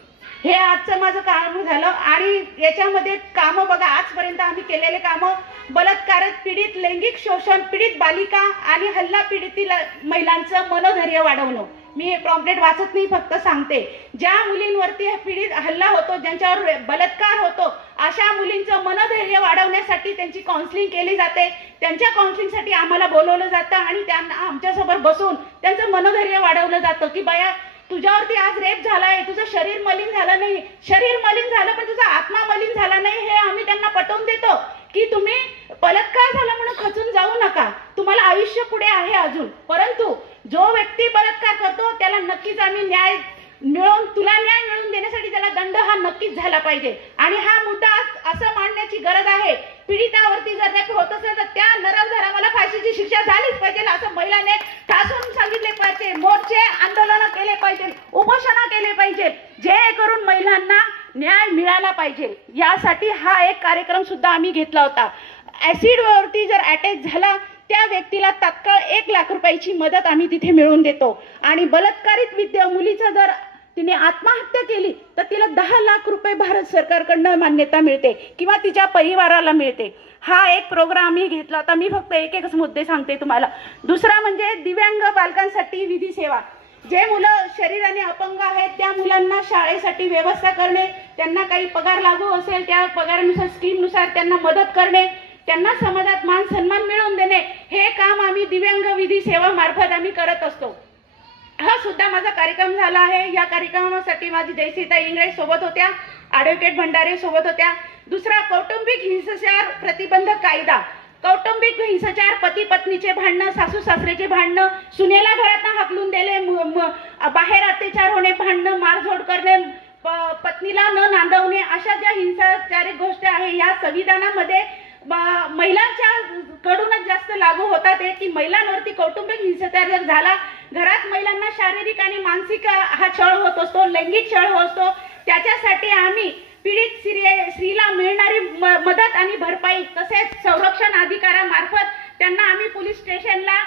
हे आजचं माझं काम झालं. आणि याच्यामध्ये कामं बघा, आजपर्यंत आम्ही केलेले कामं, बलात्कार पीडित, लैंगिक शोषण पीडित बालिका आणि हल्ला पीडित महिलांचं मनोधैर्य वाढवणं. मी हे प्रॉम्प्लेट वाचत नाही, फक्त सांगते. ज्या मुलींवरती पीडित हल्ला होतो, ज्यांच्यावर बलात्कार होतो, अशा मुलींचं मनोधैर्य वाढवण्यासाठी त्यांची काउन्सिलिंग केली जाते. त्यांच्या काउन्सिलिंगसाठी आम्हाला बोलवलं जातं आणि त्यांना आमच्यासोबत बसून त्यांचं मनोधैर्य वाढवलं जातं की बाया, तुझ्यावरती आज रेप झालाय, तुझं शरीर मलिन झालं नाही, शरीर मलिन झालं पण तुझा आत्मा मलिन झाला नाही, हे आम्ही त्यांना पटवून देतो की तुम्ही बलात्कार झाला म्हणून खचून जाऊ नका, तुम्हाला आयुष्य पुढे आहे अजून. परंतु जो व्यक्ती बलात्कार करतो त्याला नक्कीच आम्ही न्याय मिळवून देण्यासाठी त्याला दंड हा नक्कीच झाला पाहिजे. आणि हा मुद्दा असं मांडण्याची गरज आहे, पीडितावरती जर रेप होत असेल तर त्या नरधराला फाशीची शिक्षा झालीच पाहिजे असं महिलांनी ठासून सांगितले पाहिजे. मोर्चे आंदोलन केले पाहिजे, उपोषण केले पाहिजे, जेणेकरून महिलांना न्याय मिळाला पाहिजे. यासाठी हा एक कार्यक्रम सुद्धा आम्ही घेतला होता. ऍसिड वरती जर अटॅक झाला त्या व्यक्तीला तात्काळ 1 लाख रुपयाची मदत आम्ही तिथे मिळवून देतो. आणि बलात्कारित मुलीचं जर तिने आत्महत्या केली तर तिला 10 लाख रुपये भारत सरकारकडनं मान्यता मिळते किंवा तिच्या परिवाराला मिळते. हा एक प्रोग्राम आम्ही घेतला होता. मी फक्त एकच मुद्दे सांगते तुम्हाला. दुसरा म्हणजे दिव्यांग बालकांसाठी विधी सेवा. जे मुलं शरीराने अपंग आहेत त्या मुलांना शाळेसाठी व्यवस्था करणे, त्यांना काही पगार लागू असेल त्या पगारानुसार स्कीमनुसार त्यांना मदत करणे, त्यांना समाजात मान सन्मान मिळवून देणे, हे काम आम्ही दिव्यांग विधी सेवा मार्फत आम्ही करत असतो. हा सुद्धा माझा कार्यक्रम झाला आहे. या कार्यक्रमासाठी माझी जयसीता इंग्रज सोबत होत्या, ॲडव्होकेट भंडारे सोबत होत्या. दुसरा कौटुंबिक हिंसाचार प्रतिबंधक कायदा. कौटुंबिक हिंसाचार, पती पत्नीचे भांडणं, सासू सासऱ्याचे भांडणं, सुनेला घरातनं हाकलून दिले, बाहेर अत्याचार होणे, भांडणं, मारझोड करणे, पत्नीला न नांदवणे, अशा ज्या हिंसाचारिक गोष्टी आहे या संविधानामध्ये महिलांच्या कडूनच जास्त लागू होतात. की महिलांवरती कौटुंबिक हिंसाचार जर झाला, घरात महिलांना शारीरिक आणि मानसिक हा छळ होत असतो, लैंगिक छळ होत असतो, त्याच्यासाठी आम्ही पीडित स्त्रीला मिळणारी मदत आणि भरपाई तसेच संरक्षण अधिकाऱ्यामार्फत त्यांना आम्ही पोलीस स्टेशनला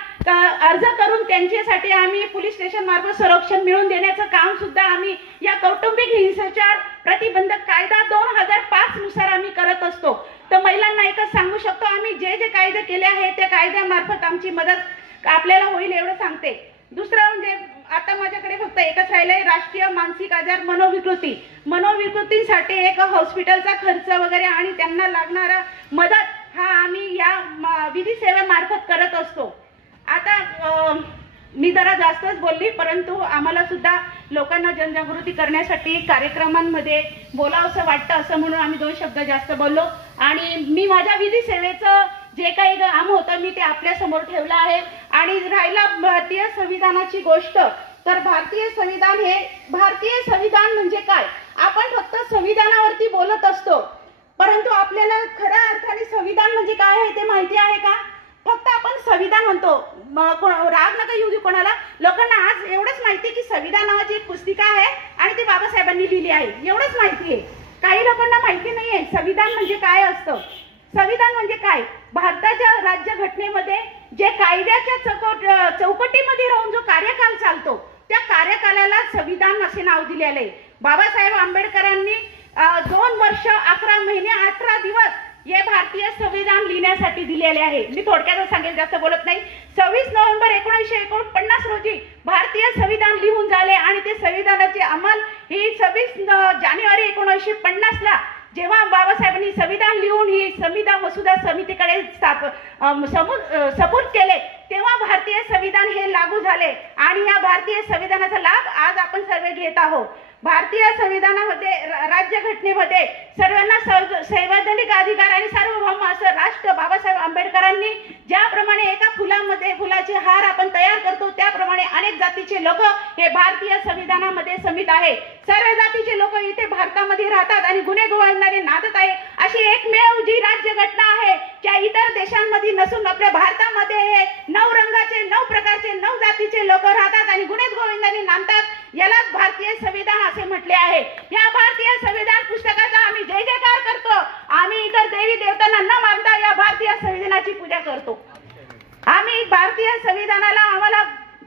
अर्ज करून त्यांच्यासाठी आम्ही पोलीस स्टेशन मार्फत संरक्षण मिळवून देण्याचं काम सुद्धा आम्ही या कौटुंबिक हिंसाचार प्रतिबंधक कायदा 2005 नुसार आम्ही करत असतो. तर महिलांना एकच सांगू शकतो, आम्ही जे जे कायदे केले आहेत त्या कायद्यामार्फत आमची मदत आपल्याला होईल एवढं सांगते. दुसरं म्हणजे आता माझ्याकडे फक्त एकच राहिलंय, राष्ट्रीय मानसिक आजार मनोविकृतींसाठी एक हॉस्पिटलचा खर्च वगैरे आणि त्यांना लागणारा मदत हा आम्ही या विधी सेवेमार्फत करत असतो. आता मी जरा जास्तच बोलली, परंतु आम्हाला सुद्धा लोकांना जनजागृती करण्यासाठी कार्यक्रमांमध्ये बोलावंसं वाटतं, असं म्हणून आम्ही 2 शब्द जास्त बोललो. आणि मी माझ्या विधी सेवेचं जे काही काम होतं मी ते आपल्या समोर ठेवलं आहे. आणि राहिला भारतीय संविधानाची गोष्ट, तर भारतीय संविधान म्हणजे काय? आपण फक्त संविधानावरती बोलत असतो, परंतु आपल्याला खऱ्या अर्थाने संविधान म्हणजे काय आहे ते माहिती आहे का? फक्त आपण संविधान म्हणतो, राग नका येऊ दे कोणाला. लोकांना आज एवढंच माहिती की संविधान नावाची एक पुस्तिका आहे आणि ती बाबासाहेबांनी लिहिली आहे, एवढंच माहिती आहे. काही लोकांना माहिती नाहीये संविधान म्हणजे काय असतं. संविधान म्हणजे काय? भारताच्या राज्यघटनेमध्ये जे कायद्याच्या चौकटीमध्ये राहून जो कार्यकाल चालतो त्या कार्यकालाला संविधान असे नाव दिलेले आहे. बाबासाहेब आंबेडकरांनी 2 वर्ष 11 महिने 18 दिवस हे भारतीय संविधान लिहिण्यासाठी दिलेले आहे. मी थोडक्यात सांगेल, जास्त बोलत नाही. 26 नोव्हेंबर 1949 रोजी भारतीय संविधान लिहून झाले आणि ते संविधानाची अंमल ही 26 जानेवारी 1950 ला जेव्हा बाबासाहेबांनी संविधान लिहून ही संविधान मसुदा समितीकडे सपूर्द केले, तेव्हा भारतीय संविधान हे लागू झाले. आणि या भारतीय संविधानाचा लाभ आज आपण सर्व घेत आहोत. भारतीय संविधानामध्ये राज्यघटनेमध्ये सर्वांना संवैधानिक अधिकार आणि सार्वभौम असं राष्ट्र बाबासाहेब आंबेडकरांनी ज्याप्रमाणे एका फुलाचे हार आपण तयार करतो त्याप्रमाणे अनेक जातीचे लोक हे भारतीय संविधानामध्ये समित आहे. सर्व जातीचे लोक इथे भारतामध्ये राहतात आणि गुन्हे गोविंदाने नांदत आहे. अशी एकमेव जी राज्यघटना आहे ज्या इतर देशांमध्ये नसून आपल्या भारतामध्ये हे 9 रंगाचे 9 प्रकारचे 9 जातीचे लोक राहतात आणि गुन्हे गोविंदाने नांदतात. यालाच भारतीय संविधान असे म्हटले आहे. या भारतीय संविधान पुस्तकाचा आम्ही जय जयकार करतो. आम्ही इतर देवी देवतांना न मानता या भारतीय संविधानाची पूजा करतो. आम्ही भारतीय संविधानाला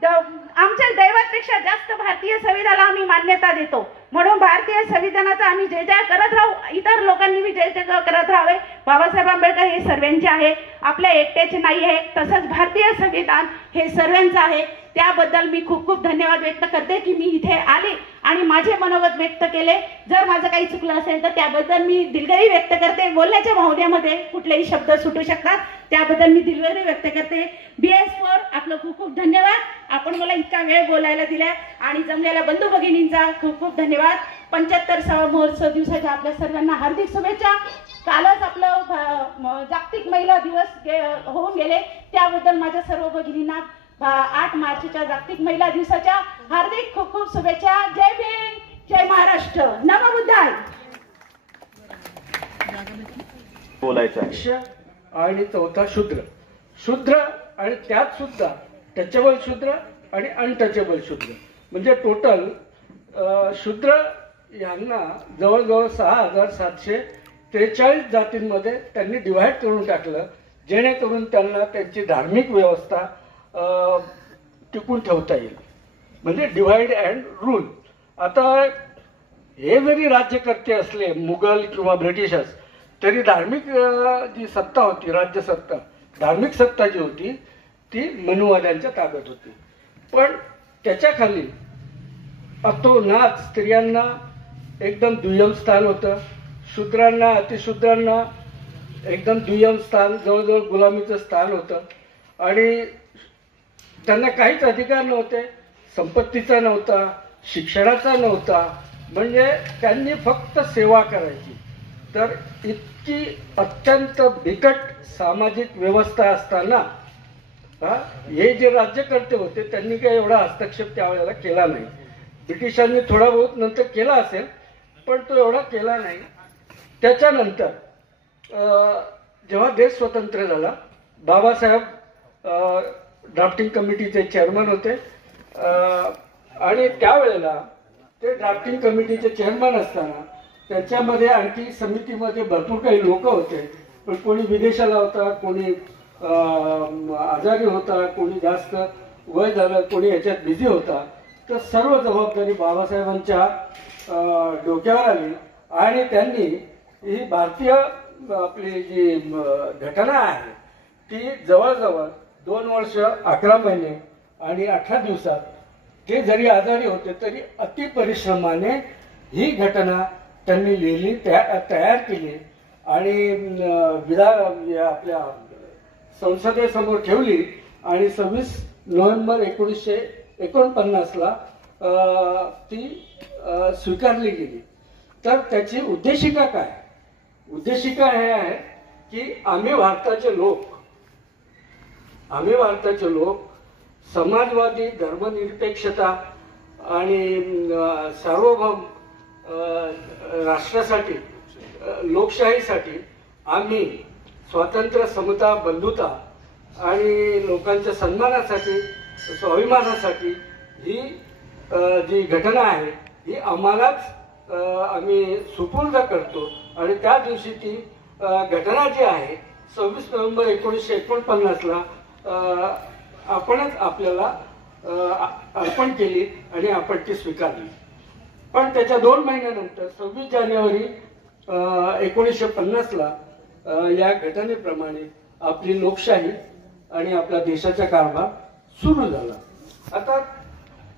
आमच्या दैवतपेक्षा जास्त भारतीय संविधानाला आम्ही मान्यता देतो. म्हणून भारतीय संविधानाचा आम्ही जय जय करत राहू. इतर लोकांनी बी जय जय करत राहावे. बाबासाहेब आंबेडकर हे सर्वांचे आहे, आपल्या एकट्याचे नाही आहे. तसंच भारतीय संविधान हे सर्वांचं आहे. त्याबद्दल मी खूप खूप धन्यवाद व्यक्त करते की मी इथे आले आणि माझे मनोगत व्यक्त केले. जर माझं काही चुकलं असेल तर त्याबद्दल मी दिलगिरी व्यक्त करते. बोलण्याच्या भावनेमध्ये कुठलेही शब्द सुटू शकतात, त्याबद्दल मी दिलगिरी व्यक्त करते. BS4 आपलं खूप खूप धन्यवाद. आपण मला इतका वेळ बोलायला दिला आणि जमलेल्या बंधू भगिनींचा खूप खूप धन्यवाद. 75वा महोत्सव दिवसाच्या आपल्या सर्वांना हार्दिक शुभेच्छा. कालच आपलं जागतिक महिला दिवस होऊन गेले, त्याबद्दल माझ्या सर्व भगिनींना 8 मार्चच्या जागतिक महिला दिवसाच्या हार्दिक खूप खूप शुभेच्छा. जय भीम, जय महाराष्ट्र, नमो बुद्धाय. बोलायचं आहे. आणि 4था शूद्र आणि त्यात सुद्धा टचेबल शूद्र आणि अनटचेबल शूद्र, म्हणजे टोटल शूद्र यांना जवळजवळ 6743 जातींमध्ये त्यांनी डिव्हाइड करून टाकलं, जेणेकरून त्यांना त्यांची धार्मिक व्यवस्था टिकून ठेवता येईल. म्हणजे डिव्हाइड अँड रूल. आता हे जरी राज्यकर्ते असले मुघल किंवा ब्रिटिशर्स, तरी धार्मिक जी सत्ता होती, राज्य सत्ता, धार्मिक सत्ता जी होती ती मनुवाद्यांच्या ताब्यात होती. पण त्याच्याखाली अतोनात स्त्रियांना एकदम दुय्यम स्थान होतं, शूद्रांना अतिशूद्रांना एकदम दुय्यम स्थान, जवळजवळ गुलामीचं स्थान होतं. आणि त्यांना काहीच अधिकार नव्हते, संपत्तीचा नव्हता, शिक्षणाचा नव्हता, म्हणजे त्यांनी फक्त सेवा करायची. तर इतकी अत्यंत बिकट सामाजिक व्यवस्था असताना हे जे राज्यकर्ते होते त्यांनी काही एवढा हस्तक्षेप त्यावेळेला केला नाही. ब्रिटिशांनी थोडा बहुत नंतर केला असेल, पण तो एवढा केला नाही. त्याच्यानंतर जेव्हा देश स्वतंत्र झाला, बाबासाहेब ड्राफ्टिंग कमिटीचे चेअरमन होते आणि त्यावेळेला ते ड्राफ्टिंग कमिटीचे चेअरमन असताना त्याच्यामध्ये आणखी समितीमध्ये भरपूर काही लोक होते, पण कोणी विदेशाला होता, कोणी आजारी होता, कोणी जास्त वय झालं, कोणी याच्यात बिझी होता. तर सर्व जबाबदारी बाबासाहेबांच्या डोक्यावर आली आणि त्यांनी ही भारतीय आपली जी घटना आहे ती जवळजवळ 2 वर्ष 11 महिने आणि 18 दिवसात ते जरी आजारी होते तरी अतिपरिश्रमाने ही घटना त्यांनी लिहिली, तयार केली आणि आपल्या संसदेसमोर ठेवली आणि 26 नोव्हेंबर 1949ला ती स्वीकारली गेली. तर त्याची उद्देशिका काय? उद्देशिका हे आहे की आम्ही भारताचे लोक समाजवादी, धर्मनिरपेक्षता आणि सार्वभौम राष्ट्रासाठी, लोकशाहीसाठी आम्ही स्वातंत्र्य, समता, बंधुता आणि लोकांच्या सन्मानासाठी, स्वाभिमानासाठी ही जी घटना आहे ही आम्हालाच आम्ही सुपूर्द करतो. आणि त्या दिवशी ती घटना जी आहे 26 नोव्हेंबर 1949ला आपणच आपल्याला अर्पण केली आणि आपण ती स्वीकारली. पण त्याच्या 2 महिन्यानंतर 26 जानेवारी 1950ला या घटनेप्रमाणे आपली लोकशाही आणि आपल्या देशाचा कारभार सुरू झाला. आता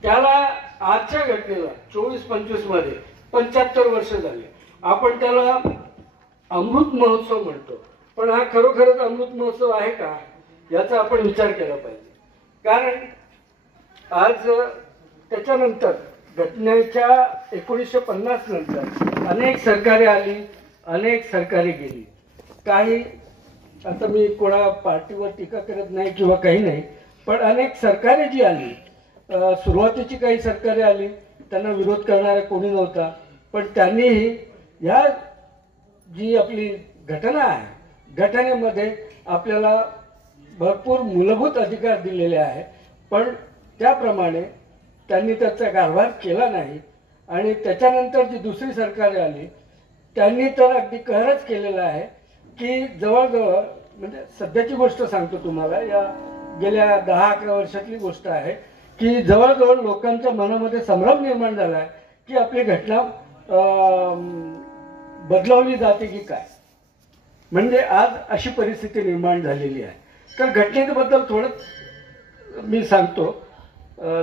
त्याला आजच्या घटनेला 24-25 मध्ये 75 वर्ष झाले. आपण त्याला अमृत महोत्सव म्हणतो, पण हा खरोखरच अमृत महोत्सव आहे का याचा आपण विचार केला पाहिजे. कारण आज त्याच्यानंतर घटनेच्या 1950 नंतर अनेक सरकारे आली, अनेक सरकारे गेली. काही, आता मी कोणा पार्टीवर टीका करत नाही किंवा काही नाही, पण अनेक सरकारे जी आली, सुरुवातीची काही सरकारे आली, त्यांना विरोध करणारा कोणी नव्हता, पण त्यांनीही ह्या जी आपली घटना आहे, घटनेमध्ये आपल्याला भरपूर मूलभूत अधिकार दिलेले आहे, पण त्याप्रमाणे त्यांनी त्याचा कारभार केला नाही. आणि त्याच्यानंतर जी दुसरी सरकारे आली त्यांनी तर अगदी कहरच केलेला आहे की जवळजवळ, म्हणजे सध्याची गोष्ट सांगतो तुम्हाला, या गेल्या 10-11 वर्षातली गोष्ट आहे की जवळजवळ लोकांच्या मनामध्ये संभ्रम निर्माण झाला आहे की आपली घटना बदलवली जाते की काय. म्हणजे आज अशी परिस्थिती निर्माण झालेली आहे. तर घटनेबद्दल थोडं मी सांगतो,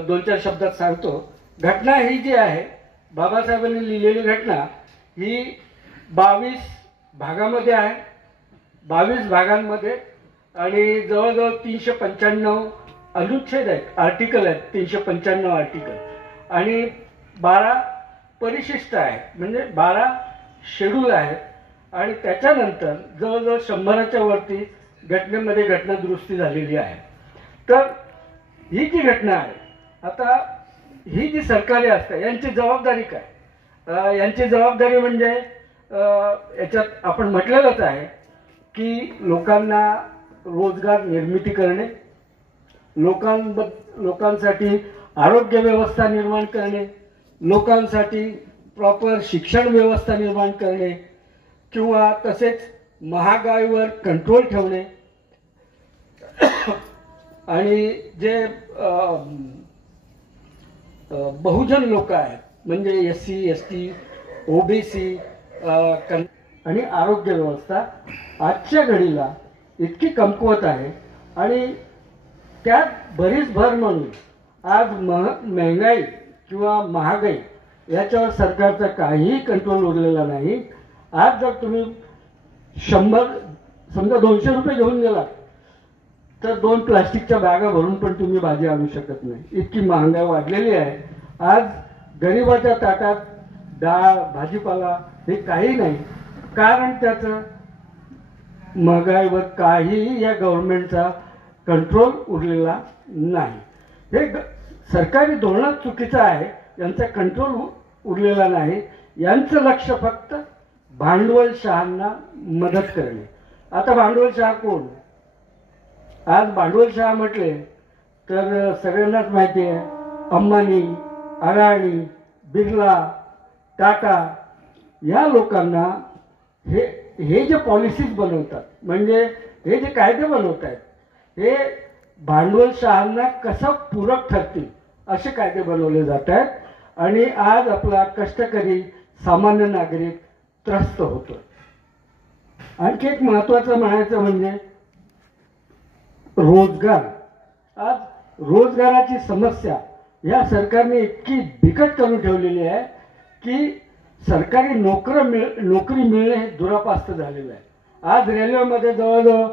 2-4 शब्दात सांगतो. घटना ही जी आहे, बाबासाहेबांनी लिहिलेली घटना ही 22 भागामध्ये आहे, 22 भागांमध्ये, आणि जवळजवळ 395 अनुच्छेद आहेत, आर्टिकल आहेत, 395 आर्टिकल, आणि 12 परिशिष्ट आहेत, म्हणजे 12 शेड्यूल आहेत. आणि त्याच्यानंतर जवळजवळ 100च्या वरती घटनेमध्ये घटना दुरुस्ती झालेली आहे. तर ही जी घटना आहे, आता ही जी सरकारी असते यांची जबाबदारी काय? यांची जबाबदारी म्हणजे याच्यात आपण म्हटलेलंच आहे की लोकांना रोजगार निर्मिती करणे, लोकांसाठी आरोग्य व्यवस्था निर्माण करणे, लोकांसाठी प्रॉपर शिक्षण व्यवस्था निर्माण करणे, किंवा तसेच महागाईवर कंट्रोल ठेवणे, आणि जे बहुजन लोक आहेत म्हणजे SC, ST, OBC आणि आरोग्य व्यवस्था आजच्या घडीला इतकी कमकुवत आहे. आणि त्यात बरीच भर म्हणून आज महंगाई किंवा महागाई याच्यावर सरकारचा काहीही कंट्रोल उरलेला नाही. आज जर तुम्ही 100 समजा 200 रुपये घेऊन गेला तर 2 प्लास्टिकच्या बॅगा भरून पण तुम्ही भाजी आणू शकत नाही, इतकी महागाई वाढलेली आहे. आज गरिबाच्या ताटात डाळ, भाजीपाला हे काही नाही, कारण त्याचं महागाईवर काहीही या गव्हर्नमेंटचा कंट्रोल उरलेला नाही. हे सरकारी धोरणच चुकीचं आहे, यांचा कंट्रोल उरलेला नाही. यांचं लक्ष फक्त भांडवलशाहांना मदत करणे. आता भांडवलशाह कोण? आज भांडवलशाह म्हटले तर सगळ्यांनाच माहिती आहे, अंबानी, अडाणी, बिर्ला, टाटा या लोकांना हे जे पॉलिसीज बनवतात, म्हणजे हे जे कायदे बनवत आहेत, हे भांडवलशाहांना कसं पूरक ठरतील असे कायदे बनवले जात आहेत. आणि आज आपला कष्टकरी सामान्य नागरिक त्रस्त होतो. आणखी एक महत्त्वाचं म्हणायचं म्हणजे रोजगार. आज रोजगाराची समस्या या सरकारने इतकी बिकट करून ठेवलेली आहे की सरकारी नोकरी मिळणे हे दुरापास्त झालेलं आहे. आज रेल्वेमध्ये जवळजवळ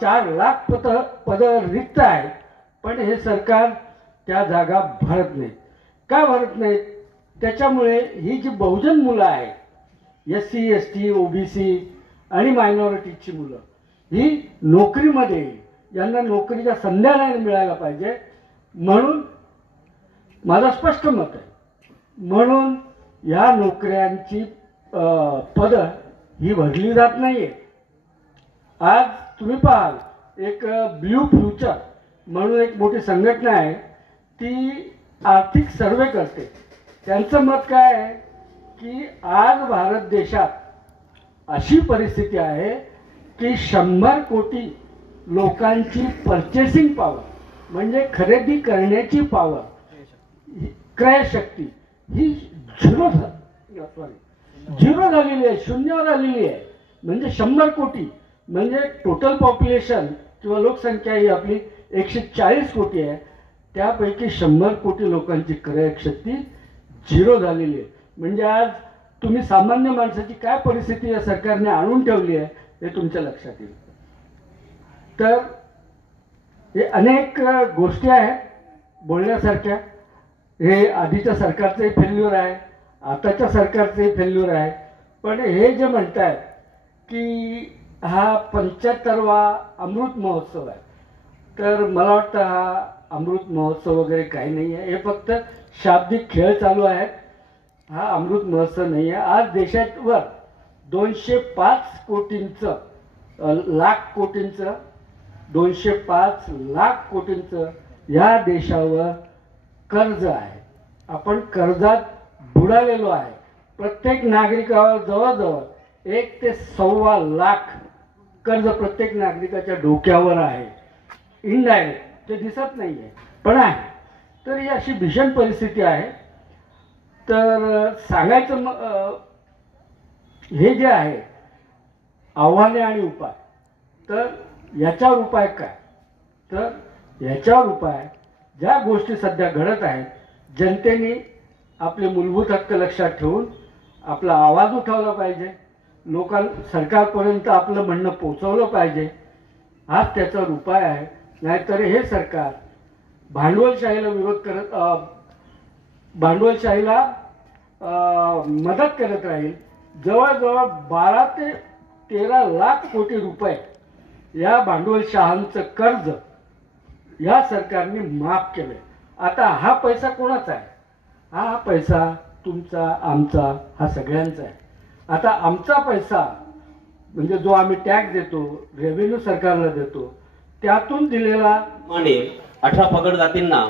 4 लाख पदं रिक्त आहेत, पण हे सरकार त्या जागा भरत नाहीत. का भरत नाहीत? त्याच्यामुळे ही जी बहुजन मुलं आहेत, SC ST OBC आणि मायनॉरिटीची मुलं, ही नोकरीमध्ये यांना नोकरीच्या संध्या नाही मिळायला पाहिजे, म्हणून माझं स्पष्ट मत आहे. म्हणून या नोकऱ्यांची पदं ही भरली जात नाही आहे. आज तुम्ही पाहाल, एक ब्ल्यू फ्युचर म्हणून एक मोठी संघटना आहे, ती आर्थिक सर्वे करते. त्यांचं मत काय आहे की आज भारत देशात अशी परिस्थिती आहे की 100 कोटी लोकांची पर्चेसिंग पॉवर म्हणजे खरेदी करण्याची पॉवर, क्रयशक्ती ही झिरो झालेली आहे, शून्यावर आलेली आहे. म्हणजे 100 कोटी म्हणजे टोटल पॉप्युलेशन किंवा लोकसंख्या ही आपली 140 कोटी आहे, त्यापैकी 100 कोटी लोकांची क्रयशक्ती झिरो झालेली आहे. म्हणजे आज तुम्ही सामान्य माणसाची काय परिस्थिती या सरकारने आणून ठेवली आहे हे तुमच्या लक्षात येईल. तर हे अनेक गोष्टी आहेत बोलण्यासारख्या. हे आधीच्या सरकारचंही फेल्युअर आहे, आताच्या सरकारचंही फेल्युअर आहे. पण हे जे म्हणतायत की हा 75वा अमृत महोत्सव आहे, तर मला वाटतं हा अमृत महोत्सव वगैरे काही नाही आहे. हे फक्त शाब्दिक खेळ चालू आहेत. हा अमृत महोत्सव नाही आहे. आज देशावर 205 कोटींचं 205 लाख कोटींचं या देशावर कर्ज आहे. आपण कर्जात बुडालेलो आहे. प्रत्येक नागरिकावर जवळजवळ 1 ते 1.25 लाख कर्ज प्रत्येक नागरिकाच्या डोक्यावर आहे. इनडायरेक्ट ते दिसत नाही आहे पण आहे. तर ही अशी भीषण परिस्थिती आहे. तर सांगायचं हे जे आहे आव्हाने आणि उपाय, तर याच्यावर उपाय काय? तर याच्यावर उपाय ज्या गोष्टी सध्या घडत आहेत, जनतेने आपले मूलभूत हक्क लक्षात ठेवून आपला आवाज उठवला पाहिजे, सरकारपर्यंत आपलं म्हणणं पोचवलं पाहिजे. हाच त्याच्यावर उपाय आहे. नाहीतर हे सरकार भांडवलशाहीला मदत करत राहील. जवळजवळ 12 ते 13 लाख कोटी रुपये या भांडवलशाहांचं कर्ज या सरकारने माफ केलं. आता हा पैसा कोणाचा आहे? हा पैसा तुमचा, आमचा, हा सगळ्यांचा आहे. आता आमचा पैसा म्हणजे जो आम्ही टॅक्स देतो, रेव्हेन्यू सरकारला देतो, त्यातून दिलेला माने 18 पगड जातींना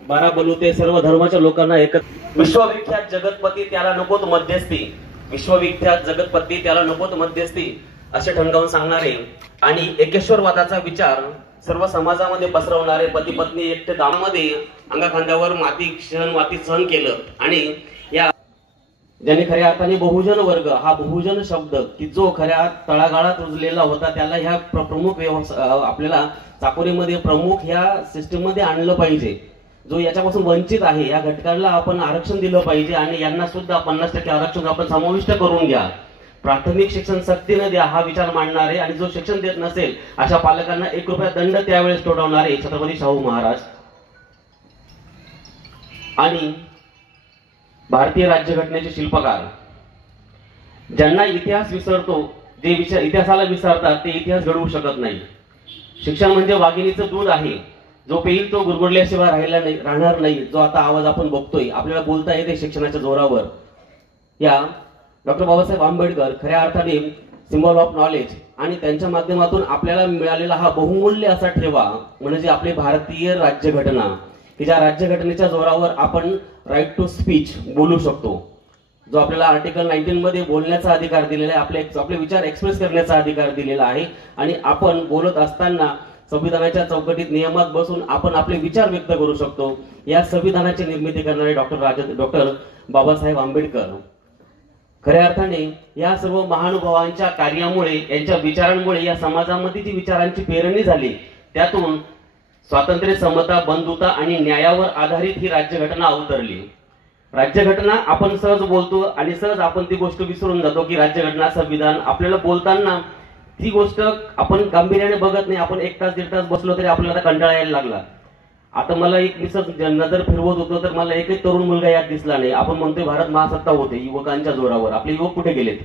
12 बलुते सर्व धर्माच्या लोकांना एकत्र विश्वविख्यात जगतपती त्याला नकोत मध्यस्थी, विश्वविख्यात जगतपती त्याला नकोत मध्यस्थी असे ठणकावून सांगणारे आणि एकेश्वरवादाचा विचार सर्व समाजामध्ये पसरवणारे पती पत्नी एकटे दामामध्ये अंगाखांद्यावर माती सहन केलं. आणि या ज्याने खऱ्या अर्थाने बहुजन वर्ग हा बहुजन शब्द की जो खऱ्या तळागाळात रुजलेला होता त्याला ह्या प्रमुख आपल्याला चाकोरीमध्ये प्रमुख ह्या सिस्टीम मध्ये आणलं पाहिजे. जो याच्यापासून वंचित आहे या घटकांना आपण आरक्षण दिलं पाहिजे आणि यांना सुद्धा 50% आरक्षण आपण समाविष्ट करून घ्या. प्राथमिक शिक्षण सक्तीने द्या हा विचार मांडणारे आणि जो शिक्षण देत नसेल अशा पालकांना 1 रुपया दंड त्यावेळेस तोडवणारे छत्रपती शाहू महाराज. आणि भारतीय राज्यघटनेचे शिल्पकार ज्यांना इतिहास विसरतो, जे इतिहासाला विसरतात ते इतिहास घडवू शकत नाही. शिक्षण म्हणजे वाघिणीचं दूध आहे, जो पेईल तो गुरगुरल्याशिवाय राहणार नाही. जो आता आवाज आपण बघतोय, आपल्याला बोलता येते शिक्षणाच्या जोरावर. या डॉक्टर बाबासाहेब आंबेडकर खऱ्या अर्थाने सिम्बॉल ऑफ नॉलेज आणि त्यांच्या माध्यमातून आपल्याला मिळालेला हा बहुमूल्य असा ठेवा म्हणजे आपली भारतीय राज्यघटना, की ज्या राज्यघटनेच्या जोरावर आपण राईट टू स्पीच बोलू शकतो, जो आपल्याला आर्टिकल 19 मध्ये बोलण्याचा अधिकार दिलेला आहे, आपले विचार एक्सप्रेस करण्याचा अधिकार दिलेला आहे. आणि आपण बोलत असताना संविधानाच्या चौकटीत नियमात बसून आपण आपले विचार व्यक्त करू शकतो. या संविधानाची निर्मिती करणारे डॉक्टर बाबासाहेब आंबेडकर खऱ्या अर्थाने या सर्व महानुभावांच्या कार्यामुळे, यांच्या विचारांमुळे या समाजामध्ये जी विचारांची पेरणी झाली, त्यातून स्वातंत्र्य, समता, बंधुता आणि न्यायावर आधारित ही राज्यघटना अवतरली. राज्यघटना आपण सहज बोलतो आणि सहज आपण ती गोष्ट विसरून जातो की राज्यघटना, संविधान. आपल्याला बोलताना ती गोष्ट आपण गांभीर्याने बघत नाही. आपण 1 तास 1.5 तास बसलो तरी आपल्याला कंटाळा यायला लागला. आता मला एक नजर फिरवत होतो तर मला एकही तरुण मुलगा यात दिसला नाही. आपण म्हणतोय भारत महासत्ता होते युवकांच्या जोरावर. आपले युवक कुठे गेलेत?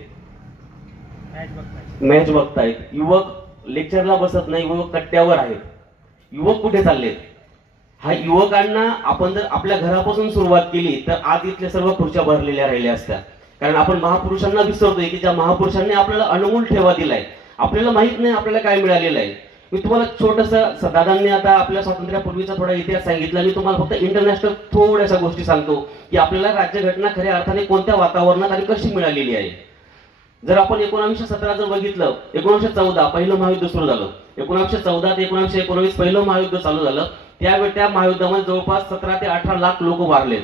मॅच बघतायत. युवक लेक्चरला बसत नाही, युवक कट्ट्यावर आहेत. युवक कुठे चाललेत? हा युवकांना आपण जर आपल्या घरापासून सुरुवात केली तर आज इथल्या सर्व खुर्च्या भरलेल्या राहिल्या असत्या. कारण आपण महापुरुषांना विसरतोय की ज्या महापुरुषांनी आपल्याला अनमोल ठेवा दिलाय. आपल्याला माहित नाही आपल्याला काय मिळालेलं आहे. मी तुम्हाला छोटंसं, दादांनी आता आपल्या स्वातंत्र्यापूर्वीचा थोडा इतिहास सांगितला. मी तुम्हाला फक्त इंटरनॅशनल थोड्याशा गोष्टी सांगतो की आपल्याला राज्यघटना खऱ्या अर्थाने कोणत्या वातावरणात आणि कशी मिळालेली आहे. जर आपण 1917 जर बघितलं, 1914 पहिलं महायुद्ध सुरू झालं. 1914 ते 1919 पहिलं महायुद्ध चालू झालं. त्यावेळी त्या महायुद्धामध्ये जवळपास 17 ते 18 लाख लोक वारलेत.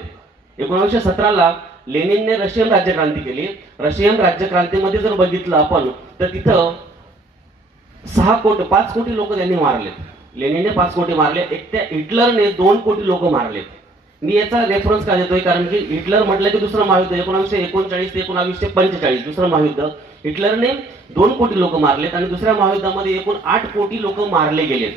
1917ला लेनिनने रशियन राज्यक्रांती केली. रशियन राज्यक्रांतीमध्ये जर बघितलं आपण तर तिथं 5 कोटी लोक त्यांनी मारले. लेनिनने 5 कोटी मारले. एकट्या हिटलरने 2 कोटी लोक मारले. मी याचा रेफरन्स का देतोय? कारण की हिटलर म्हटलं की दुसरं महायुद्ध 1939 ते 1945 दुसरं महायुद्ध, हिटलरने 2 कोटी लोक मारलेत आणि दुसऱ्या महायुद्धामध्ये एकूण 8 कोटी लोक मारले गेलेत.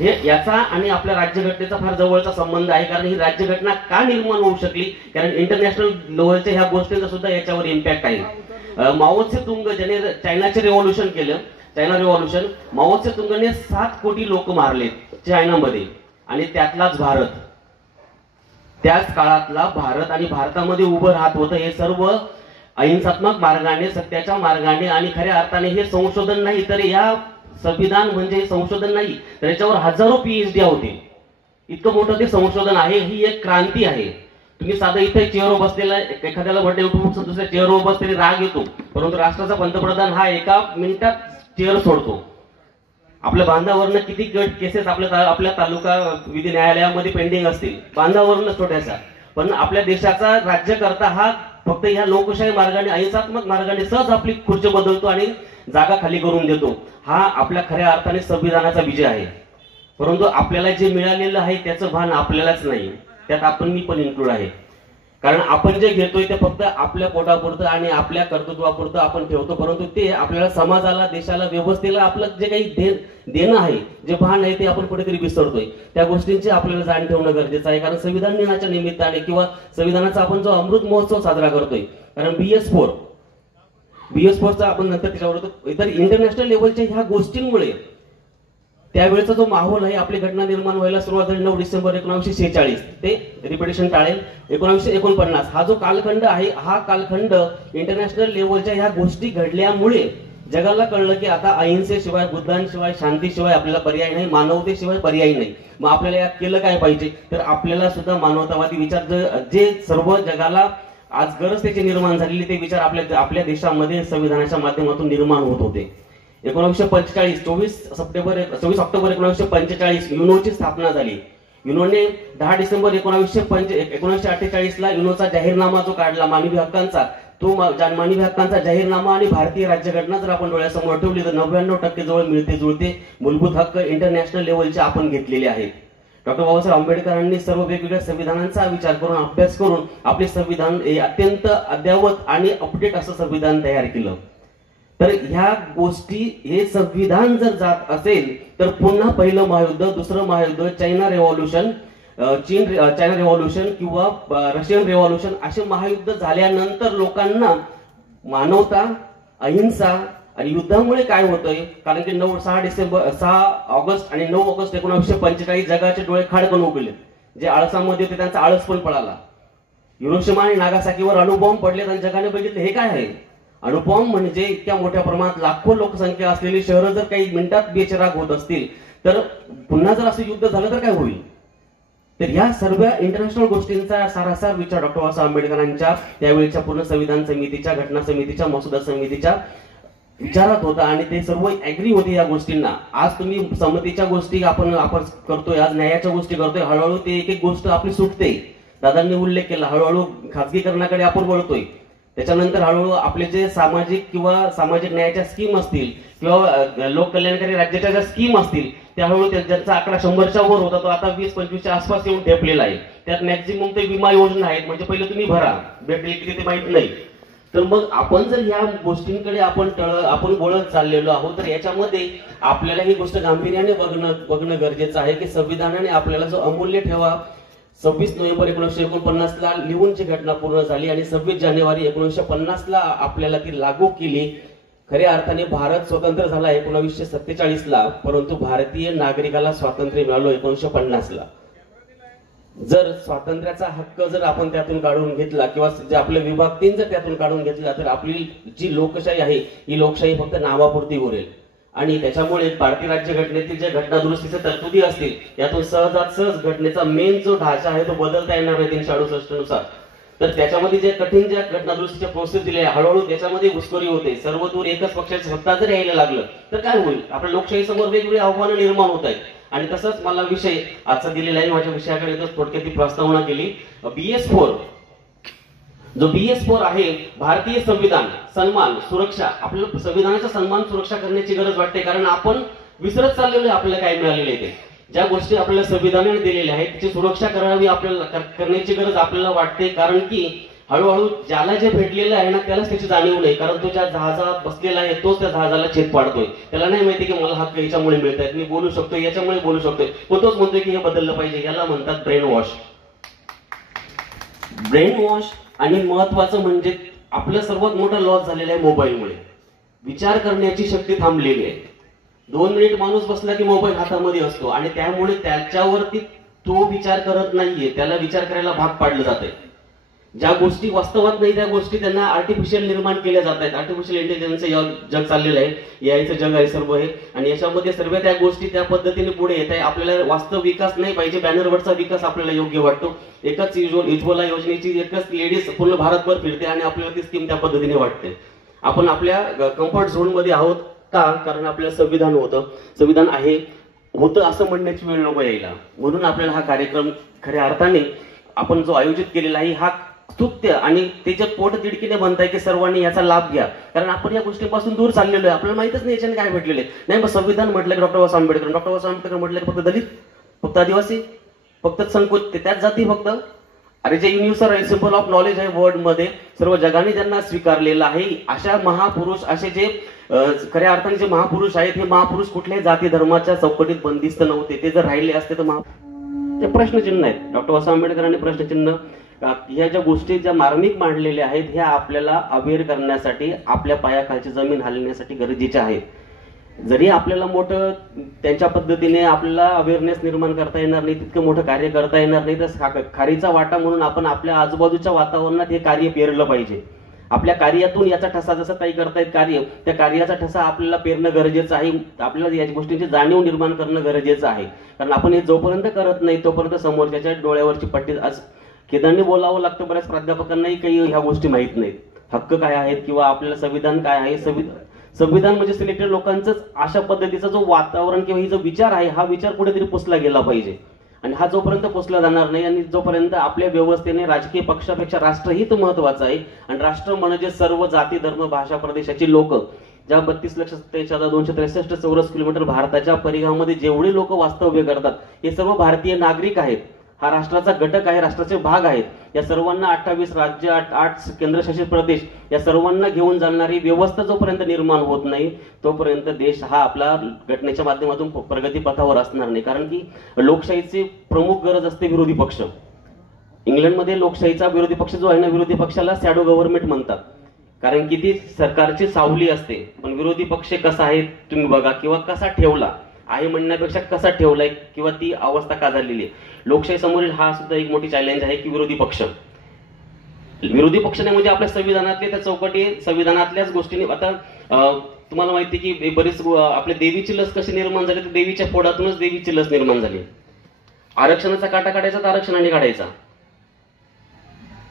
हे याचा आणि आपल्या राज्यघटनेचा फार जवळचा संबंध आहे. कारण ही राज्यघटना का निर्माण होऊ शकली? कारण इंटरनॅशनल लेव्हलच्या ह्या गोष्टींचा सुद्धा याच्यावर इम्पॅक्ट आहे. माओ त्से तुंग ज्याने चायनाचे रेव्होल्युशन केलं, चायना रेव्होल्युशन, माओ त्से तुंगने 7 कोटी लोक मारलेत चायनामध्ये आणि त्यातलाच भारत, त्याच काळातला भारत आणि भारतामध्ये उभं राहत होतं. हे सर्व अहिंसात्मक मार्गाने, सत्याच्या मार्गाने आणि खऱ्या अर्थाने हे संशोधन नाही तर या संविधान म्हणजे संशोधन नाही तर याच्यावर हजारो PhD होते. इतकं मोठं ते संशोधन आहे. ही एक क्रांती आहे. तुम्ही साधं इथे चेअरवर बसलेला एखाद्याला म्हटलं दुसऱ्या चेअरवर बसलेले राग येतो, परंतु राष्ट्राचा पंतप्रधान हा 1 मिनिटात चेअर सोडतो. आपल्या बांधावरनं किती केसेस आपल्या तालुका विधी न्यायालयामध्ये पेंडिंग असतील, बांधावरूनच छोट्याशा. पण आपल्या देशाचा राज्यकर्ता हा फक्त ह्या लोकशाही मार्गाने, अहिंसात्मक मार्गाने सहज आपली खुर्ची बदलतो आणि जागा खाली करून देतो. हा आपल्या खऱ्या अर्थाने संविधानाचा विजय आहे. परंतु आपल्याला जे मिळालेलं आहे त्याचं भान आपल्यालाच नाही. त्यात मी पण इन्क्लूड आहे. कारण आपण जे घेतोय ते फक्त आपल्या पोटापुरतं आणि आपल्या कर्तृत्वापुरतं आपण ठेवतो, परंतु ते आपल्याला समाजाला, देशाला, व्यवस्थेला आपलं जे काही देणं आहे, जे भान आहे ते आपण कुठेतरी विसरतोय. त्या गोष्टींची आपल्याला जाण ठेवणं गरजेचं आहे. कारण संविधान दिनाच्या निमित्ताने किंवा संविधानाचा आपण जो अमृत महोत्सव साजरा करतोय, कारण BS4चा आपण नंतर त्याच्यावर इतर इंटरनॅशनल लेव्हलच्या ह्या गोष्टींमुळे त्यावेळेचा जो माहोल आहे, आपली घटना निर्माण व्हायला सुरुवात झाली 9 डिसेंबर 1946 ते रिपिटेशन टाळेल 1949. हा जो कालखंड आहे, हा कालखंड इंटरनॅशनल लेव्हलच्या ह्या गोष्टी घडल्यामुळे जगाला कळलं की आता अहिंसेशिवाय, बुद्धांशिवाय, शांतीशिवाय आपल्याला पर्याय नाही, मानवतेशिवाय पर्याय नाही. मग आपल्याला यात केलं काय पाहिजे? तर आपल्याला सुद्धा मानवतावादी विचार, जे सर्व जगाला आज गरज त्याची निर्माण झालेली, ते विचार आपल्या देशामध्ये संविधानाच्या माध्यमातून निर्माण होत होते. 1945 24 ऑक्टोबर 1945 युनोची स्थापना झाली. युनोने 10 डिसेंबर 1948ला युनोचा जाहीरनामा जो काढला मानवी हक्कांचा, तो मानवी हक्कांचा जाहीरनामा आणि भारतीय राज्यघटना जर आपण डोळ्यासमोर ठेवली तर 99% जवळ मिळते जुळते मूलभूत हक्क इंटरनॅशनल लेव्हलचे आपण घेतलेले आहेत. डॉक्टर बाबासाहेब आंबेडकरांनी सर्व वेगवेगळ्या संविधानांचा विचार करून, अभ्यास करून आपले संविधान अत्यंत अद्ययावत आणि अपडेट असं संविधान तयार केलं. तर ह्या गोष्टी, हे संविधान जर जात असेल तर पुन्हा पहिलं महायुद्ध, दुसरं महायुद्ध, चायना रेव्होल्युशन किंवा रशियन रेव्होल्युशन असे महायुद्ध झाल्यानंतर लोकांना मानवता, अहिंसा आणि युद्धामुळे काय होतंय? कारण की 6 ऑगस्ट आणि 9 ऑगस्ट 1945 जगाचे डोळे खाडकन उघडले. जे आळसामध्ये होते त्यांचा आळस पण पळाला. हिरोशिमा आणि नागासाकीवर अणुबॉम्ब पडले आणि जगाने बघितलं हे काय आहे. अणुबॉम्ब म्हणजे इतक्या मोठ्या प्रमाणात लाखो लोकसंख्या असलेली शहरं जर काही मिनिटात बेचिराग होत असतील तर पुन्हा जर असं युद्ध झालं तर काय होईल? तर ह्या सर्व इंटरनॅशनल गोष्टींचा सारासार विचार डॉक्टर बाबासाहेब आंबेडकरांच्या त्यावेळेच्या पूर्ण संविधान समितीच्या, घटना समितीच्या, मसुदा समितीच्या विचारात होता आणि ते सर्व ऍग्री होते या गोष्टींना. आज तुम्ही समतेच्या गोष्टी आपण करतोय, आज न्यायाच्या गोष्टी करतोय, हळूहळू ते एक एक गोष्ट आपली सुटते. दादांनी उल्लेख केला, हळूहळू खासगीकरणाकडे आपण वळतोय. त्याच्यानंतर हळूहळू आपले जे सामाजिक किंवा सामाजिक न्यायाच्या स्कीम असतील किंवा लोक कल्याणकारी राज्याच्या ज्या स्कीम असतील त्या हळूहळू ज्यांचा आकडा 100च्या वर होता तो आता 20-25च्या आसपास येऊन ठेपलेला आहे. त्यात मॅक्झिमम ते विमा योजना आहेत, म्हणजे पहिले तुम्ही भरा, भेटेल किती ते माहित नाही. तर मग आपण जर या गोष्टींकडे आपण वळत चाललेलो आहोत, तर याच्यामध्ये आपल्याला ही गोष्ट गांभीर्याने बघणं गरजेचं आहे की संविधानाने आपल्याला जो अमूल्य ठेवा 26 नोव्हेंबर 1949ला लिहून जी घटना पूर्ण झाली आणि 26 जानेवारी 1950ला आपल्याला ती लागू केली. खऱ्या अर्थाने भारत स्वतंत्र झाला 1947ला, परंतु भारतीय नागरिकाला स्वातंत्र्य मिळालं 1950ला. जर स्वातंत्र्याचा हक्क जर आपण त्यातून काढून घेतला किंवा जे आपले विभाग 3 जर त्यातून काढून घेतला, तर आपली जी लोकशाही आहे ही लोकशाही फक्त नावापुरती उरेल. आणि त्याच्यामुळे भारतीय राज्यघटनेतील ज्या घटना दुरुस्तीच्या तरतुदी असतील यातून सहज घटनेचा मेन जो ढाचा आहे तो बदलता येणार नाही 368 नुसार. तर त्याच्यामध्ये जे कठीण ज्या घटना दुरुस्तीच्या प्रोसेस दिल्या हळूहळू त्याच्यामध्ये घुसखोरी होते. सर्व दूर एकच पक्षाची सत्ता जर यायला लागलं तर काय होईल? आपल्या लोकशाही समोर वेगवेगळी आव्हानं निर्माण होत आहेत. आणि तसंच मला विषय आजचा दिलेला आहे, माझ्या विषयाकडे थोडक्यात ती प्रस्तावना केली. BS4 जो BS4 आहे, भारतीय संविधान सन्मान सुरक्षा, आपल्याला संविधानाचा सन्मान सुरक्षा करण्याची गरज वाटते. कारण आपण विसरत चाललेलो आहे आपल्याला काय मिळालेले आहे ते. ज्या गोष्टी आपल्याला संविधानाने दिलेल्या आहेत त्याची सुरक्षा करावी आपल्याला करण्याची गरज आपल्याला वाटते. कारण की हळूहळू ज्याला जे भेटलेलं आहे ना त्यालाच त्याची जाणीव नाही. कारण तो ज्या जहाजात बसलेला आहे तोच त्या जहाजाला छेद पाडतोय. त्याला नाही माहिती की मला हक्क याच्यामुळे मिळत आहेत, मी बोलू शकतो याच्यामुळे बोलू शकतोय, पण तोच म्हणतोय की हे बदललं पाहिजे. याला म्हणतात ब्रेन वॉश. आणि महत्वाचं म्हणजे आपलं सर्वात मोठा लॉस झालेला आहे मोबाईलमुळे. विचार करण्याची शक्ती थांबलेली आहे. 2 मिनिट माणूस बसला की मोबाईल हातामध्ये असतो आणि त्यामुळे त्याच्यावरती तो विचार करत नाहीये, त्याला विचार करायला भाग पाडलं जात आहे. ज्या गोष्टी वास्तवात नाही त्या गोष्टी त्यांना आर्टिफिशियल निर्माण केल्या जात आहेत. आर्टिफिशियल इंटेलिजन्सचं जग चाललेलं आहे, यायचं जग आहे सर्व हे. आणि याच्यामध्ये सर्व त्या गोष्टी त्या पद्धतीने पुढे येत आहे. आपल्याला वास्तव विकास नाही पाहिजे, बॅनरवरचा विकास आपल्याला योग्य वाटतो. एकच उज्ज्वला योजनेची एकच लेडीज पूर्ण भारतभर फिरते आणि आपल्याला ती स्कीम त्या पद्धतीने वाटते. आपण आपल्या कम्फर्ट झोन मध्ये आहोत का? कारण आपल्याला संविधान संविधान होतं असं म्हणण्याची वेळ नको यायला. म्हणून आपल्याला हा कार्यक्रम खऱ्या अर्थाने आपण जो आयोजित केलेला आहे हा स्तुत्य आणि त्याच्यात पोट तिडकीने म्हणताय की सर्वांनी याचा लाभ घ्या. कारण आपण या गोष्टीपासून दूर चाललेलो आहे, आपल्याला माहितच नाही याच्याने काय भेटलेले नाही. मग संविधान म्हटलं की डॉक्टर बाबासाहेब आंबेडकर म्हटलं की फक्त दलित, फक्त आदिवासी, फक्त संकुचित त्याच जाती फक्त. अरे जे युनिव्हर्सल सिम्बल ऑफ नॉलेज आहे वर्ल्ड मध्ये, सर्व जगाने ज्यांना स्वीकारलेलं आहे अशा महापुरुष, असे जे खऱ्या अर्थाने जे महापुरुष आहेत हे महापुरुष कुठल्याही जाती धर्माच्या चौकटीत बंदिस्त नव्हते. ते जर राहिले असते तर ते प्रश्नचिन्ह आहेत. डॉक्टर बाबासाहेब आंबेडकरांनी प्रश्नचिन्ह ह्या ज्या गोष्टी ज्या मार्मिक मांडलेल्या आहेत ह्या आपल्याला अवेअर करण्यासाठी, आपल्या पायाखालची जमीन हलवण्यासाठी गरजेच्या आहेत. जरी आपल्याला मोठं त्यांच्या पद्धतीने आपल्याला अवेअरनेस निर्माण करता येणार नाही, तितकं मोठं कार्य करता येणार नाही, तर खारीचा वाटा म्हणून आपण आपल्या आजूबाजूच्या वातावरणात हे कार्य पेरलं पाहिजे. आपल्या कार्यातून याचा ठसा जसं काही करतायत कार्य, त्या कार्याचा ठसा आपल्याला पेरणं गरजेचं आहे. आपल्याला या गोष्टींची जाणीव निर्माण करणं गरजेचं आहे. कारण आपण हे जोपर्यंत करत नाही तोपर्यंत समोरच्याच्या डोळ्यावरची पट्टी, आज केदारने बोलावं लागतं, बऱ्याच प्राध्यापकांनाही काही ह्या गोष्टी माहित नाहीत. हक्क काय आहेत किंवा आपल्याला संविधान काय आहे. संविधान म्हणजे सिलेक्टेड लोकांचंच अशा पद्धतीचा जो वातावरण किंवा ही जो विचार आहे हा विचार कुठेतरी पोचला गेला पाहिजे. आणि हा जोपर्यंत पोचला जाणार नाही आणि जोपर्यंत आपल्या व्यवस्थेने राजकीय पक्षापेक्षा राष्ट्रहित महत्वाचं आहे आणि राष्ट्र म्हणजे सर्व जाती धर्म भाषा प्रदेशाची लोक, ज्या 32,27,263 चौरस किलोमीटर भारताच्या परिघामध्ये जेवढे लोक वास्तव्य करतात हे सर्व भारतीय नागरिक आहेत. हा राष्ट्राचा घटक आहे, राष्ट्राचे भाग आहेत. या सर्वांना 28 राज्य 8 केंद्रशासित प्रदेश या सर्वांना घेऊन जाणारी व्यवस्था जोपर्यंत निर्माण होत नाही तोपर्यंत देश हा आपला घटनेच्या माध्यमातून प्रगती पथावर असणार नाही. कारण की लोकशाहीची प्रमुख गरज असते विरोधी पक्ष. इंग्लंडमध्ये लोकशाहीचा विरोधी पक्ष जो आहे ना, विरोधी पक्षाला शॅडो गव्हर्नमेंट म्हणतात. कारण की ती सरकारची सावली असते. पण विरोधी पक्ष कसा आहे तुम्ही बघा, किंवा कसा ठेवला आहे म्हणण्यापेक्षा कसा ठेवलाय किंवा ती अवस्था का झालेली आहे. लोकशाही समोरील हा सुद्धा एक मोठी चॅलेंज आहे की विरोधी पक्ष नाही म्हणजे आपल्या संविधानातले त्या चौकटी संविधानातल्याच गोष्टीने. आता तुम्हाला माहिती की बरीच आपल्या देवीची लस कशी निर्माण झाली, तर देवीच्या फोडातूनच देवीची लस निर्माण झाली. आरक्षणाचा काटा काढायचा तर आरक्षणाने काढायचा.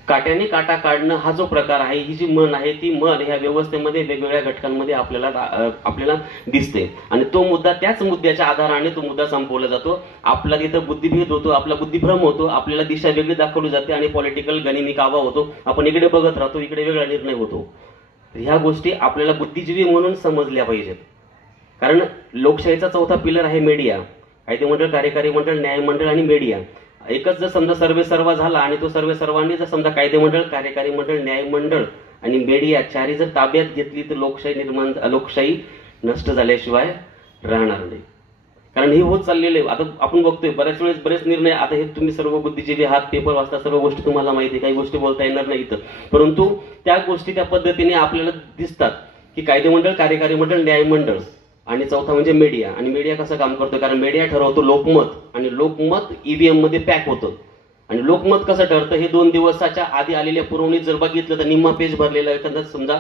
काट्याने काटा काढणं हा जो प्रकार आहे, ही जी मन आहे, ती मन ह्या व्यवस्थेमध्ये वेगवेगळ्या घटकांमध्ये आपल्याला दिसते आणि तो मुद्दा, त्याच मुद्द्याच्या आधाराने तो मुद्दा संपवला जातो. आपला तिथं बुद्धिभेद होतो, आपला बुद्धिभ्रम होतो, आपल्याला दिशा वेगळी दाखवली जाते आणि पॉलिटिकल गनिमी कावा होतो. आपण इकडे बघत राहतो, इकडे वेगळा निर्णय होतो. ह्या गोष्टी आपल्याला बुद्धिजीवी म्हणून समजल्या पाहिजेत. कारण लोकशाहीचा चौथा पिलर आहे मीडिया. कायदे मंडळ, कार्यकारी मंडळ, न्यायमंडळ आणि मीडिया. एकच जर समजा सर्वे सर्वा झाला आणि तो सर्वे सर्वांनी जर समजा कायदे मंडळ, कार्यकारी मंडळ, न्यायमंडळ आणि मीडिया चारही जर ताब्यात घेतली तर लोकशाही नष्ट झाल्याशिवाय राहणार नाही. कारण हे होत चाललेले आता आपण बघतोय बऱ्याच वेळेस बरेच निर्णय. आता हे तुम्ही सर्व बुद्धिजीवी हात, पेपर वाचता, सर्व गोष्टी तुम्हाला माहिती आहे, काही गोष्टी बोलता येणार नाही इथं, परंतु त्या गोष्टी त्या पद्धतीने आपल्याला दिसतात की कायदे मंडळ, कार्यकारी मंडळ, न्यायमंडळ आणि चौथा म्हणजे मीडिया. आणि मीडिया कसं काम करतो, कारण मीडिया ठरवतो लोकमत आणि लोकमत ईव्हीएम मध्ये पॅक होतं. आणि लोकमत कसं ठरतं हे 2 दिवसाच्या आधी आलेल्या पुरवणीत जर बघितलं तर निम्मा पेज भरलेला आहे. एखादा समजा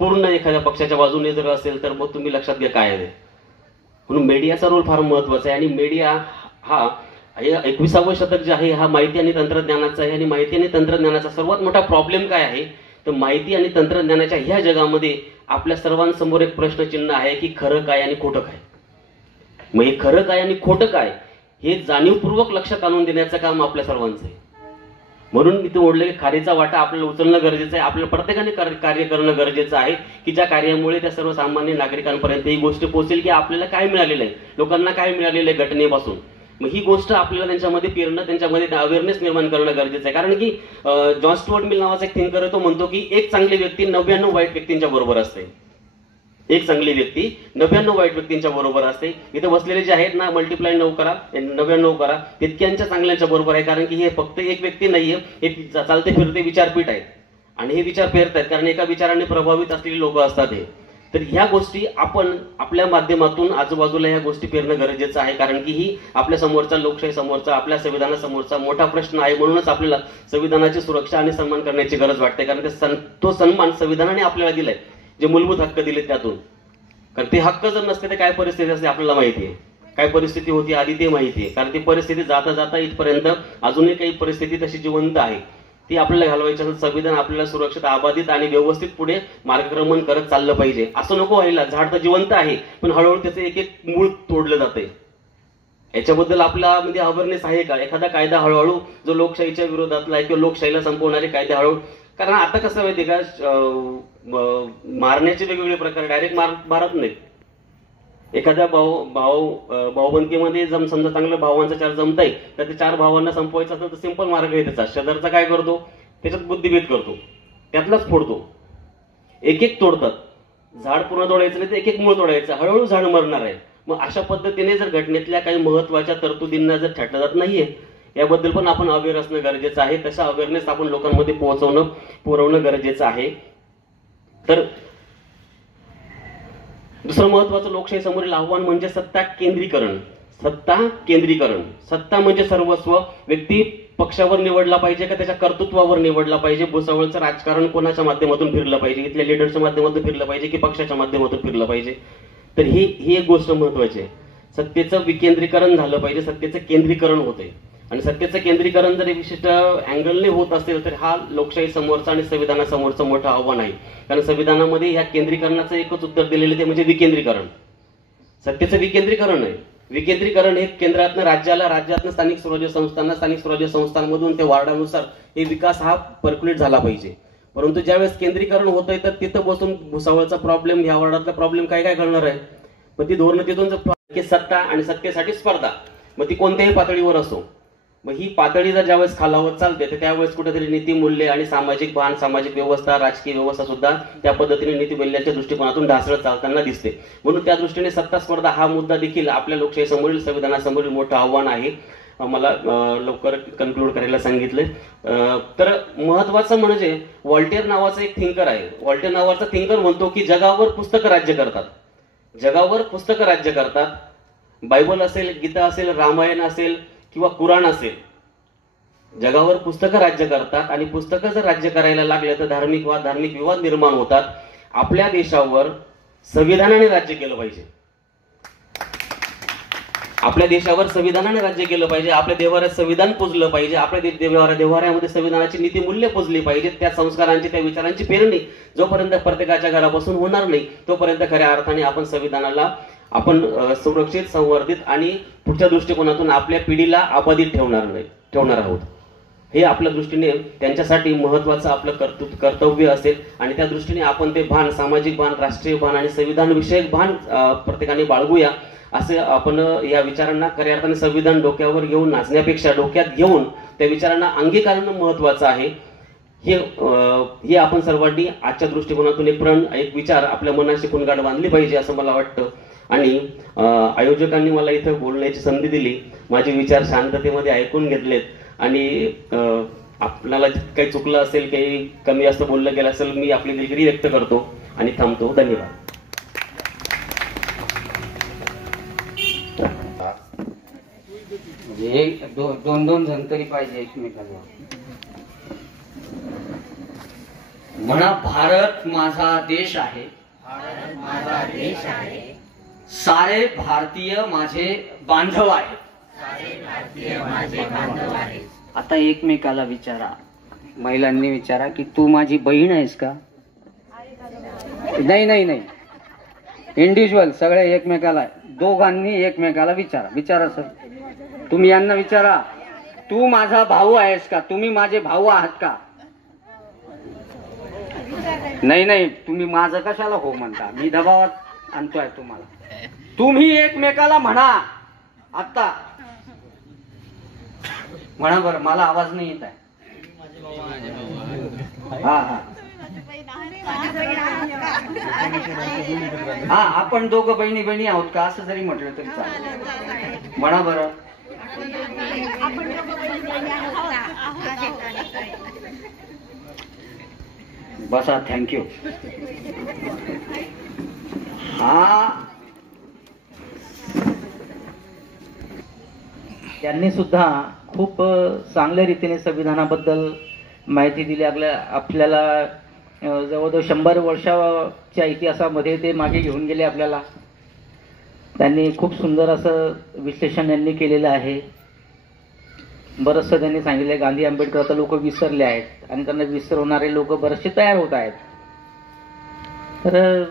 पूर्ण एखाद्या पक्षाच्या बाजूने जर असेल तर मग तुम्ही लक्षात घ्या काय आहे. म्हणून मीडियाचा रोल फार महत्वाचा आहे आणि मीडिया हा 21सावं शतक जे आहे हा माहिती आणि तंत्रज्ञानाचा आहे. आणि माहिती आणि तंत्रज्ञानाचा सर्वात मोठा प्रॉब्लेम काय आहे तर माहिती आणि तंत्रज्ञानाच्या ह्या जगामध्ये आपल्या सर्वांसमोर एक प्रश्नचिन्ह आहे की खरं काय आणि खोटं काय. मग हे खरं काय आणि खोटं काय हे जाणीवपूर्वक लक्षात आणून देण्याचं काम आपल्या सर्वांचं आहे. म्हणून मी ते ओढलं की खारीचा वाटा आपल्याला उचलणं गरजेचं आहे. आपल्याला प्रत्येकाने कार्य करणं गरजेचं आहे की ज्या कार्यामुळे त्या सर्वसामान्य नागरिकांपर्यंत ही गोष्ट पोहोचेल की आपल्याला काय मिळालेलं आहे, लोकांना काय मिळालेलं आहे घटनेपासून. मग ही गोष्ट आपल्याला त्यांच्यामध्ये पेरणं, त्यांच्यामध्ये अवेअरनेस निर्माण करणं गरजेचं आहे. कारण की जॉन स्टुअर्ट मिल नावाचा एक थिंकर आहे, तो म्हणतो की एक चांगली व्यक्ती 99 वाईट व्यक्तींच्या बरोबर असते. एक चांगली व्यक्ती 99 वाईट व्यक्तींच्या बरोबर असते. इथे बसलेले जे आहेत ना, मल्टिप्लाय 9 करा, 99 करा, तितक्यांच्या चांगल्यांच्या बरोबर आहे. कारण की हे फक्त एक व्यक्ती नाहीये, हे चालते फिरते विचारपीठ आहेत आणि हे विचार फेरतात. कारण एका विचाराने प्रभावित असलेली लोक असतात हे. तर ह्या गोष्टी आपण आपल्या माध्यमातून आजूबाजूला ह्या गोष्टी पेरणं गरजेचं आहे. कारण की ही आपल्या समोरचा, लोकशाही समोरचा, आपल्या संविधानासमोरचा मोठा प्रश्न आहे. म्हणूनच आपल्याला संविधानाची सुरक्षा आणि सन्मान करण्याची गरज वाटते. कारण तो सन्मान संविधानाने आपल्याला दिलाय, जे मूलभूत हक्क दिले त्यातून. कारण ते हक्क जर नसते तर काय परिस्थिती असते आपल्याला माहिती आहे. काय परिस्थिती होती आधी ते माहिती आहे. कारण ती परिस्थिती जाता जाता इथपर्यंत अजूनही काही परिस्थिती तशी जिवंत आहे. ती आपल्याला घालवायची असेल, संविधान आपल्याला सुरक्षित, अबाधित आणि व्यवस्थित पुढे मार्गक्रमण करत चाललं पाहिजे. असं नको व्हायला झाड तर जिवंत आहे पण हळूहळू त्याचं एक एक मूळ तोडलं जाते. याच्याबद्दल आपल्यामध्ये अवेअरनेस आहे का? एखादा कायदा हळूहळू जो लोकशाहीच्या विरोधातला आहे किंवा लोकशाहीला संपवणारे कायदे हळूहळू, कारण आता कसं माहिती का, मारण्याचे वेगवेगळे प्रकार, डायरेक्ट मारत नाहीत. एखाद्या भाऊबंदकीमध्ये समजा चांगलं भावांचा 4 जमताय तर ते 4 भावांना संपवायचं असेल तर सिंपल मार्ग आहे त्याचा. शेजारचा काय करतो, त्याच्यात बुद्धिभेद करतो, त्यातलाच फोडतो, एक एक तोडतात. झाड पूर्ण तोडायचं नाही तर एक एक मूळ तोडायचं, हळूहळू झाड मरणार आहे. मग अशा पद्धतीने जर घटनेतल्या काही महत्वाच्या तरतुदींना जर छाटलं जात नाहीये, याबद्दल पण आपण अवेअर असणं गरजेचं आहे. तशा अवेअरनेस आपण लोकांमध्ये पुरवणं गरजेचं आहे. तर दुसरं महत्वाचं लोकशाही समोरील आव्हान म्हणजे सत्ता केंद्रीकरण. सत्ता म्हणजे सर्वस्व. व्यक्ती पक्षावर निवडला पाहिजे का त्याच्या कर्तृत्वावर निवडला पाहिजे? भुसावळचं राजकारण कोणाच्या माध्यमातून फिरलं पाहिजे? इथल्या लिडरच्या माध्यमातून फिरलं पाहिजे की पक्षाच्या माध्यमातून फिरलं पाहिजे? तर ही एक गोष्ट महत्वाची आहे. सत्तेचं विकेंद्रीकरण झालं पाहिजे, सत्तेचं केंद्रीकरण होते. आणि सत्तेचं केंद्रीकरण जर विशिष्ट अँगलने होत असेल तर हा लोकशाही समोरचा आणि संविधानासमोरचं मोठं आव्हान आहे. कारण संविधानामध्ये ह्या केंद्रीकरणाचं एकच उत्तर दिलेलं ते म्हणजे विकेंद्रीकरण. सत्तेचं विकेंद्रीकरण आहे. विकेंद्रीकरण हे केंद्रातनं राज्याला, राज्यातनं स्थानिक स्वराज्य संस्थांना, स्थानिक स्वराज्य संस्थांमधून ते वार्डानुसार हे विकास हा पर्क्युलेट झाला पाहिजे. परंतु ज्यावेळेस केंद्रीकरण होतंय तर तिथं बसून भुसावळचा प्रॉब्लेम, ह्या वार्डातला प्रॉब्लेम काय काय घडणार आहे? मग ती धोरणं तिथून जर सत्ता आणि सत्तेसाठी स्पर्धा, मग ती कोणत्याही पातळीवर असो, मग ही पातळी जर ज्यावेळेस खालावत चालते तर त्यावेळेस कुठेतरी नीतिमूल्य आणि सामाजिक भान, सामाजिक व्यवस्था, राजकीय व्यवस्था सुद्धा त्या पद्धतीने नीतिमूल्यांच्या दृष्टिकोनातून ढासळत चालताना दिसते. म्हणून त्या दृष्टीने सत्ता स्पर्धा हा मुद्दा देखील आपल्या लोकशाही समोरील, संविधानासमोरील मोठं आव्हान आहे. मला लवकर कन्क्लूड करायला सांगितलंय. तर महत्वाचं म्हणजे व्हॉल्टेअर नावाचा एक थिंकर आहे. व्हॉल्टेअर नावाचा थिंकर म्हणतो की जगावर पुस्तकं राज्य करतात. जगावर पुस्तकं राज्य करतात. बायबल असेल, गीता असेल, रामायण असेल किंवा कुराण असेल, जगावर पुस्तकं राज्य करतात. आणि पुस्तकं जर राज्य करायला लागले तर धार्मिक विवाद निर्माण होतात. आपल्या देशावर संविधानाने राज्य केलं पाहिजे. आपल्या देशावर संविधानाने राज्य केलं पाहिजे, आपल्या देवाऱ्यात संविधान पुजलं पाहिजे, आपल्या देवाऱ्यामध्ये संविधानाची नीतिमूल्य पुजली पाहिजेत. त्या संस्कारांची, त्या विचारांची पेरणी जोपर्यंत प्रत्येकाच्या घरापासून होणार नाही तोपर्यंत खऱ्या अर्थाने आपण संविधानाला आपण सुरक्षित, संवर्धित आणि पुढच्या दृष्टिकोनातून आपल्या पिढीला अबाधित ठेवणार आहोत. हे आपल्या दृष्टीने त्यांच्यासाठी महत्त्वाचं आपलं कर्तव्य असेल आणि त्या दृष्टीने आपण ते भान, सामाजिक भान, राष्ट्रीय भान आणि संविधान विषयक भान प्रत्येकाने बाळगूया. असे आपण या विचारांना खऱ्या अर्थाने संविधान डोक्यावर घेऊन नाचण्यापेक्षा डोक्यात घेऊन त्या विचारांना अंगीकारणं महत्त्वाचं आहे. हे आपण सर्वांनी आजच्या दृष्टिकोनातून एक विचार आपल्या मनाशी पुनगाड बांधली पाहिजे असं मला वाटतं. आणि आयोजकांनी मला इथं बोलण्याची संधी दिली, माझे विचार शांततेमध्ये ऐकून घेतलेत आणि आपल्याला काही चुकलं असेल, काही कमी जास्त बोललं गेलं असेल, मी आपली दिलगिरी व्यक्त करतो आणि थांबतो. धन्यवाद. दोन जण तरी पाहिजे एकमेकांना. म्हणा, भारत माझा देश आहे, सारे भारतीय माझे बांधव आहेत. आता एकमेकाला विचारा, महिलांनी विचारा की तू माझी बहीण आहेस का? नाही, इंडिव्हिज्युअल सगळे एकमेकाला, दोघांनी एकमेकाला विचारा सर. तुम्ही यांना विचारा, तू माझा भाऊ आहेस का? तुम्ही माझे भाऊ आहात का? नाही, तुम्ही माझं कशाला हो म्हणता? मी दबावात आणतोय तुम्हाला. तुम्ही एकमेकाला म्हणा. आता म्हणा बरं, मला आवाज नाही येत आहे. हा, आपण दोघं बहिणी आहोत का असं जरी म्हटलं तरी चालेल. म्हणा बरं. बसा, थँक्यू. त्यांनी सुद्धा खूप चांगल्या रीतीने संविधानाबद्दल माहिती दिली. आपल्याला जवळजवळ 100 वर्षाच्या इतिहासामध्ये ते मागे घेऊन गेले आपल्याला. त्यांनी खूप सुंदर असं विश्लेषण यांनी केलेलं आहे. बरंचसं त्यांनी सांगितलं. गांधी, आंबेडकर आता लोक विसरले आहेत आणि त्यांना विसरवणारे लोक बरेचसे तयार होत आहेत. तर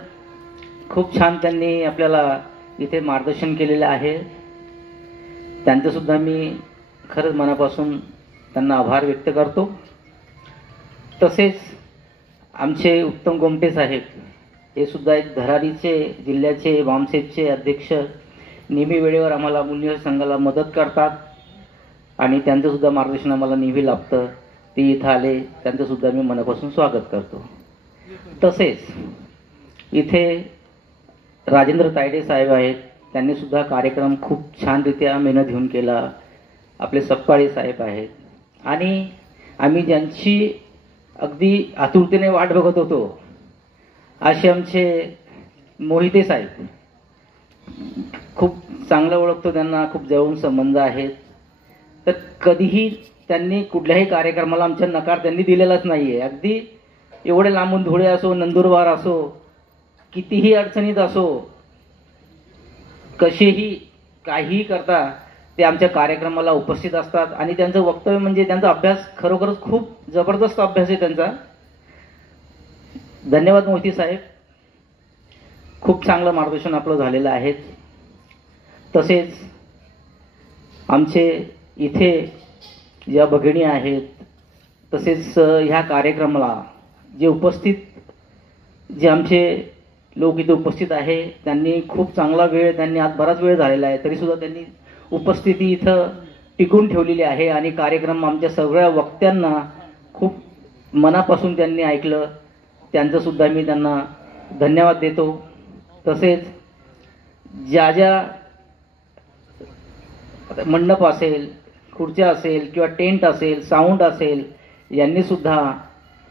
खूप छान त्यांनी आपल्याला इथे मार्गदर्शन केलेलं आहे. त्यांचं सुद्धा मी खरंच मनापासून त्यांना आभार व्यक्त करतो. तसेच आमचे उत्तम गोमटे साहेब हे सुद्धा एक धरारीचे जिल्ह्याचे वामसेपचे अध्यक्ष, नेहमी वेळेवर आम्हाला मुलींच्या संघाला मदत करतात आणि त्यांचं सुद्धा मार्गदर्शन आम्हाला नेहमी लाभतं. ते इथं आले, त्यांचं सुद्धा मी मनापासून स्वागत करतो. तसेच इथे राजेंद्र तायडे साहेब आहेत. त्यांनी सुद्धा कार्यक्रम खूप छानरित्या मेहनत घेऊन केला. आपले सपकाळे साहेब आहेत आणि आम्ही ज्यांची अगदी आतुरतेने वाट बघत होतो असे आमचे मोहिते साहेब. खूप चांगलं ओळखतो त्यांना, खूप जवळून संबंध आहेत. तर कधीही त्यांनी कुठल्याही कार्यक्रमाला आमच्या नकार त्यांनी दिलेलाच नाही आहे. अगदी एवढे लांबून धुळे असो, नंदुरबार असो, कितीही अडचणीत असो, कसेही काहीही करता ते आमच्या कार्यक्रमाला उपस्थित असतात. आणि त्यांचं वक्तव्य म्हणजे त्यांचा अभ्यास खरोखरच खूप जबरदस्त अभ्यास आहे त्यांचा. धन्यवाद मोहिते साहेब. खूप चांगलं मार्गदर्शन आपलं झालेलं आहे. तसेच आमचे इथे ज्या भगिनी आहेत, तसेच ह्या कार्यक्रमाला जे आमचे लोक इथे उपस्थित आहे, त्यांनी खूप चांगला वेळ, त्यांनी आज बराच वेळ झालेला आहे तरीसुद्धा त्यांनी उपस्थिती इथं टिकून ठेवलेली आहे आणि कार्यक्रम आमच्या सगळ्या वक्त्यांना खूप मनापासून त्यांनी ऐकलं. त्यांचं सुद्धा मी त्यांना धन्यवाद देतो. तसेच ज्या मंडप असेल, खुर्च्या असेल किंवा टेंट असेल, साऊंड असेल, यांनी सुद्धा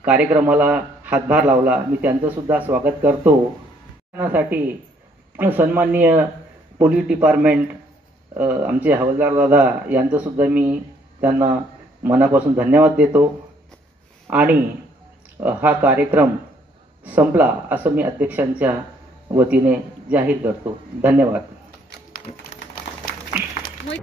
कार्यक्रमाला हातभार लावला. मी त्यांचं सुद्धा स्वागत करतो. साठी सन्माननीय पोलीस डिपार्टमेंट आमचे हवालदार दादा यांचं सुद्धा मी त्यांना मनापासून धन्यवाद देतो. आणि हा कार्यक्रम संपला असं मी अध्यक्षांच्या वतीने जाहीर करतो. धन्यवाद. मोहित